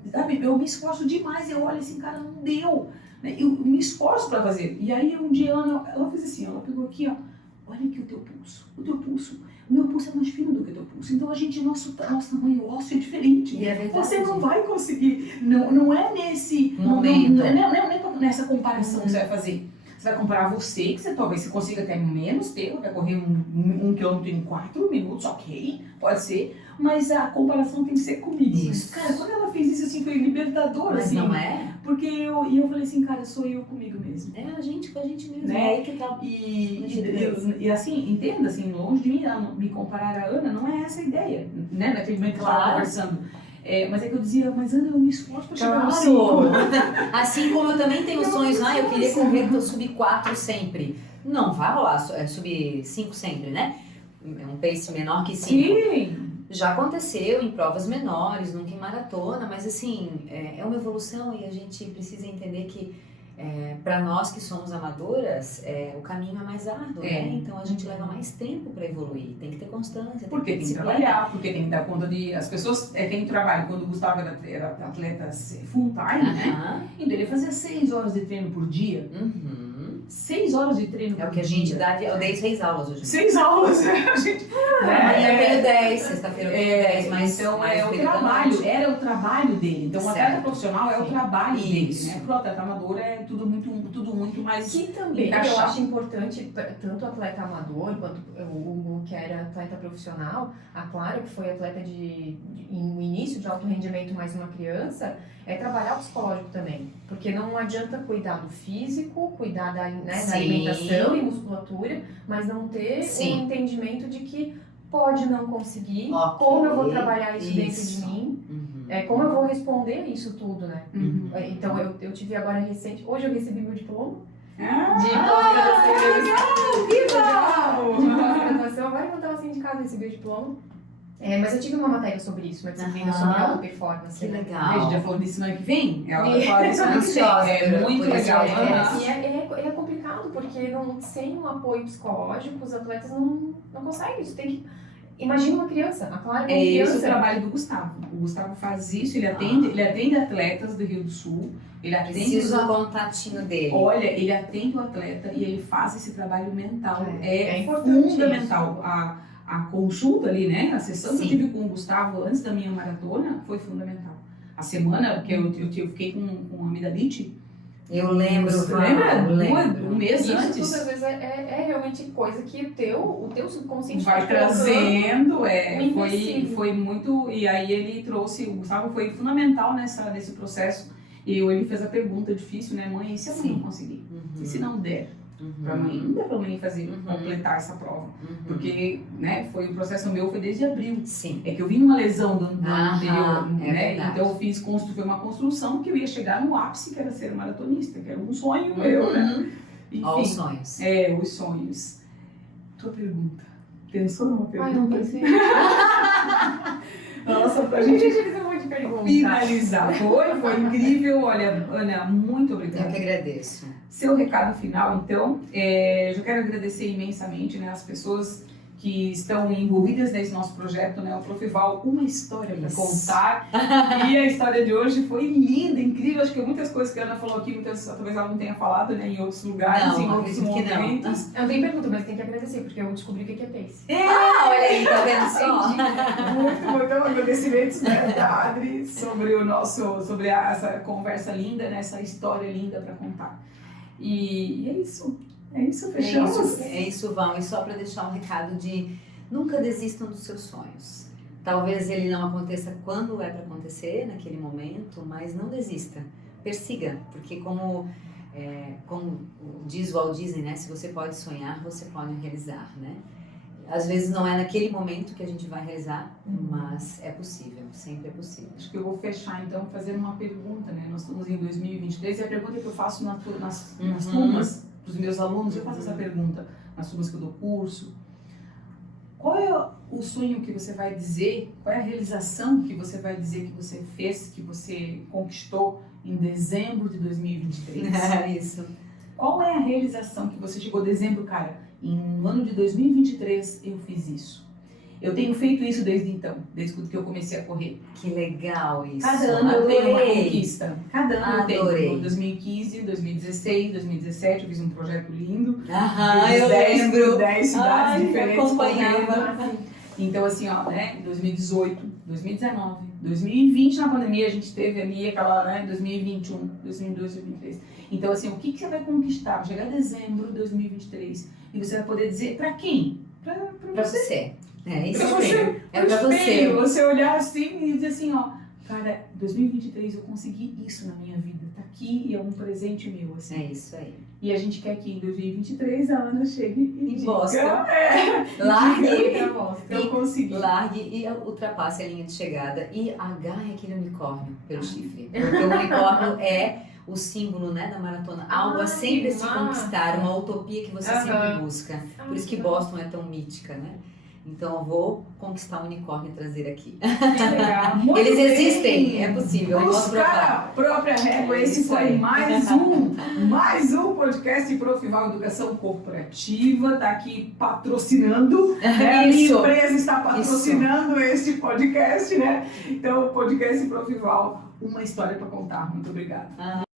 sabe? Eu me esforço demais e eu olho assim, cara, não deu. Né? Eu me esforço pra fazer. E aí um dia ela fez assim, ela pegou aqui, ó. Olha aqui o teu pulso. O meu pulso é mais fino do que o teu pulso. Então nosso tamanho ósseo é diferente. E é verdade. Você não vai conseguir. Não é nesse Momento. Não é nessa comparação que você vai fazer. Você vai comparar você, que talvez você consiga até menos tempo, vai correr 1 quilômetro em 4 minutos, ok, pode ser, mas a comparação tem que ser comigo. Isso. Cara, quando ela fez isso, assim, foi libertador, Mas assim. não é? Porque eu falei assim, cara, sou eu comigo mesmo. É a gente com a gente mesmo. Né? É aí que tá. E assim, entenda, assim, longe de mim me comparar a Ana, não é essa a ideia, né? Naquele momento que ela estava conversando. Mas é que eu dizia, mas Ana, eu me esforço pra chegar no 5. Assim como eu também tenho sonhos, eu queria correr no sub-4 sempre. Não vai rolar sub-5 sempre, né? É um pace menor que 5. Sim! Já aconteceu em provas menores, nunca em maratona, mas assim, é uma evolução e a gente precisa entender que para nós que somos amadoras, o caminho é mais árduo, É. né? Então a gente leva mais tempo para evoluir. Tem que ter constância, Porque tem que disciplina. trabalhar, porque tem que dar conta de... As pessoas têm trabalho. Quando o Gustavo era atleta full time, né? Aham. Então ele fazia 6 horas de treino por dia. Uhum. 6 horas de treino por dia. É o que a gente dá, eu dei 6 aulas hoje. 6 aulas, a gente... Amanhã eu tenho 10, sexta-feira eu tenho 10, mas então mais é o período da trabalho, noite. era o trabalho dele. Então o atleta Certo. profissional é o Sim. trabalho dele, Isso. né? Pro atleta amador é tudo muito mais... Que também eu encaixar. acho importante, tanto o atleta amador quanto o Hugo, que era atleta profissional, a Clara, que foi atleta no início de alto rendimento mais uma criança, é trabalhar o psicológico também. Porque não adianta cuidar do físico, cuidar da Sim. alimentação e musculatura, mas não ter Sim. um entendimento de que pode não conseguir, Ok. como eu vou trabalhar isso dentro Isso. de mim, Uhum. como eu vou responder a isso tudo, né? Uhum. Então eu tive agora recente, hoje eu recebi meu diploma Ah, de pós-graduação. legal! Pós-graduação, agora que eu tava assim de casa, recebi o diploma. Mas eu tive uma matéria sobre isso, uma disciplina Aham. sobre auto-performance. Que né? legal. A gente já falou disso semana que vem? Ela vai falar disso ano que vem. Ansiosa É por muito esse legal. podcast. Aham. E é complicado, porque sem um apoio psicológico, os atletas não conseguem isso. Tem que... Imagina uma criança, a Clara é uma É esse o criança. trabalho do Gustavo. O Gustavo faz isso, ele atende atletas do Rio do Sul, ele atende Preciso os do contatinho dele. Olha, ele atende o atleta e ele faz esse trabalho mental. É importante fundamental. A consulta ali, né? A sessão que eu Sim. tive com o Gustavo antes da minha maratona foi fundamental. A semana que eu fiquei com amidalite, Eu lembro, você Val, lembra? eu lembro. Um mês Isso antes. tudo, às vezes, é realmente coisa que o teu subconsciente Vai tá colocando. trazendo, Um foi empecilho. muito, e aí ele trouxe, o Gustavo foi fundamental nesse processo, e ele fez a pergunta difícil, né, mãe, e se eu Sim. não conseguir? Uhum. E se não der pra mãe? Não dá pra mãe fazer, Uhum. completar essa prova, Uhum. porque, né, foi o processo meu, foi desde abril, Sim. é que eu vim numa lesão do ano Aham, anterior, é né, verdade. então eu fiz, foi uma construção que eu ia chegar no ápice, que era ser maratonista, que era um sonho meu, né, Uhum. enfim, Ó, os sonhos. os sonhos. Tua pergunta. Pensou numa Ai, pergunta? não pensei. Nossa, pra A gente gente fez um monte de perguntas. finalizar. Foi incrível. Olha, Ana, muito Eu que obrigada. agradeço. Seu recado final, então, eu já quero agradecer imensamente, né, as pessoas que estão envolvidas nesse nosso projeto, né, o Profival, uma história para Isso. contar. E a história de hoje foi linda, incrível. Acho que muitas coisas que a Ana falou aqui, talvez ela não tenha falado, né, em outros lugares, Não, em outros acredito que não. momentos. Eu não tenho pergunta, mas tem que agradecer, porque eu descobri o que é pace. Ah, olha aí, tá vendo só? Muito então, agradecimentos, né, da Adri sobre essa conversa linda, né, essa história linda para contar. E é isso. É isso, fechamos. É isso, Val. E só para deixar um recado de nunca desistam dos seus sonhos. Talvez ele não aconteça quando é para acontecer, naquele momento, mas não desista. Persiga, porque como diz o Walt Disney, né? Se você pode sonhar, você pode realizar, né? Às vezes não é naquele momento que a gente vai realizar, mas é possível, sempre é possível. Acho que eu vou fechar, então, fazendo uma pergunta, né? Nós estamos em 2023 e a pergunta que eu faço nas turmas, para os meus alunos, eu faço essa pergunta nas turmas que eu dou curso. Qual é o sonho que você vai dizer, qual é a realização que você vai dizer que você fez, que você conquistou em dezembro de 2023? Isso. Qual é a realização que você chegou em dezembro, cara? No ano de 2023 eu fiz isso. Eu tenho feito isso desde então, desde que eu comecei a correr. Que legal isso. Cada ano eu tenho uma Adorei. conquista. Cada ano eu Adorei. tenho. Em 2015, 2016, 2017 eu fiz um projeto lindo. Aham, Fiz eu lembro. 10 cidades Ai, diferentes acompanhava. correndo. Então assim, ó, né, 2018, 2019, 2020 na pandemia a gente teve ali aquela, né, 2021, 2022, 2023. Então assim, o que você vai conquistar? Vai chegar dezembro de 2023 e você vai poder dizer pra quem? Pra Pra você. você. É isso Pra aí. você. É pra você. Espelho, você olhar assim e dizer assim, ó, cara, 2023 eu consegui isso na minha vida, tá aqui e é um presente meu, assim. É isso aí. E a gente quer que em 2023 a Ana chegue e diga, Bosta. é, Largue, eu consegui. largue e ultrapasse a linha de chegada e agarre aquele unicórnio pelo chifre. Porque o unicórnio é o símbolo, né, da maratona. Algo a sempre se massa. conquistar, uma utopia que você Aham. sempre busca. Por isso que Boston é tão mítica, né? Então eu vou conquistar um unicórnio e trazer aqui. Que legal. Muito Eles bem. existem, é possível. eu posso Buscar provar. a própria régua. É Esse isso foi aí. mais um podcast Profival Educação Corporativa. Tá aqui patrocinando. Né? A minha Isso. empresa está patrocinando este podcast, né? Então, o podcast Profival, uma história para contar. Muito obrigada.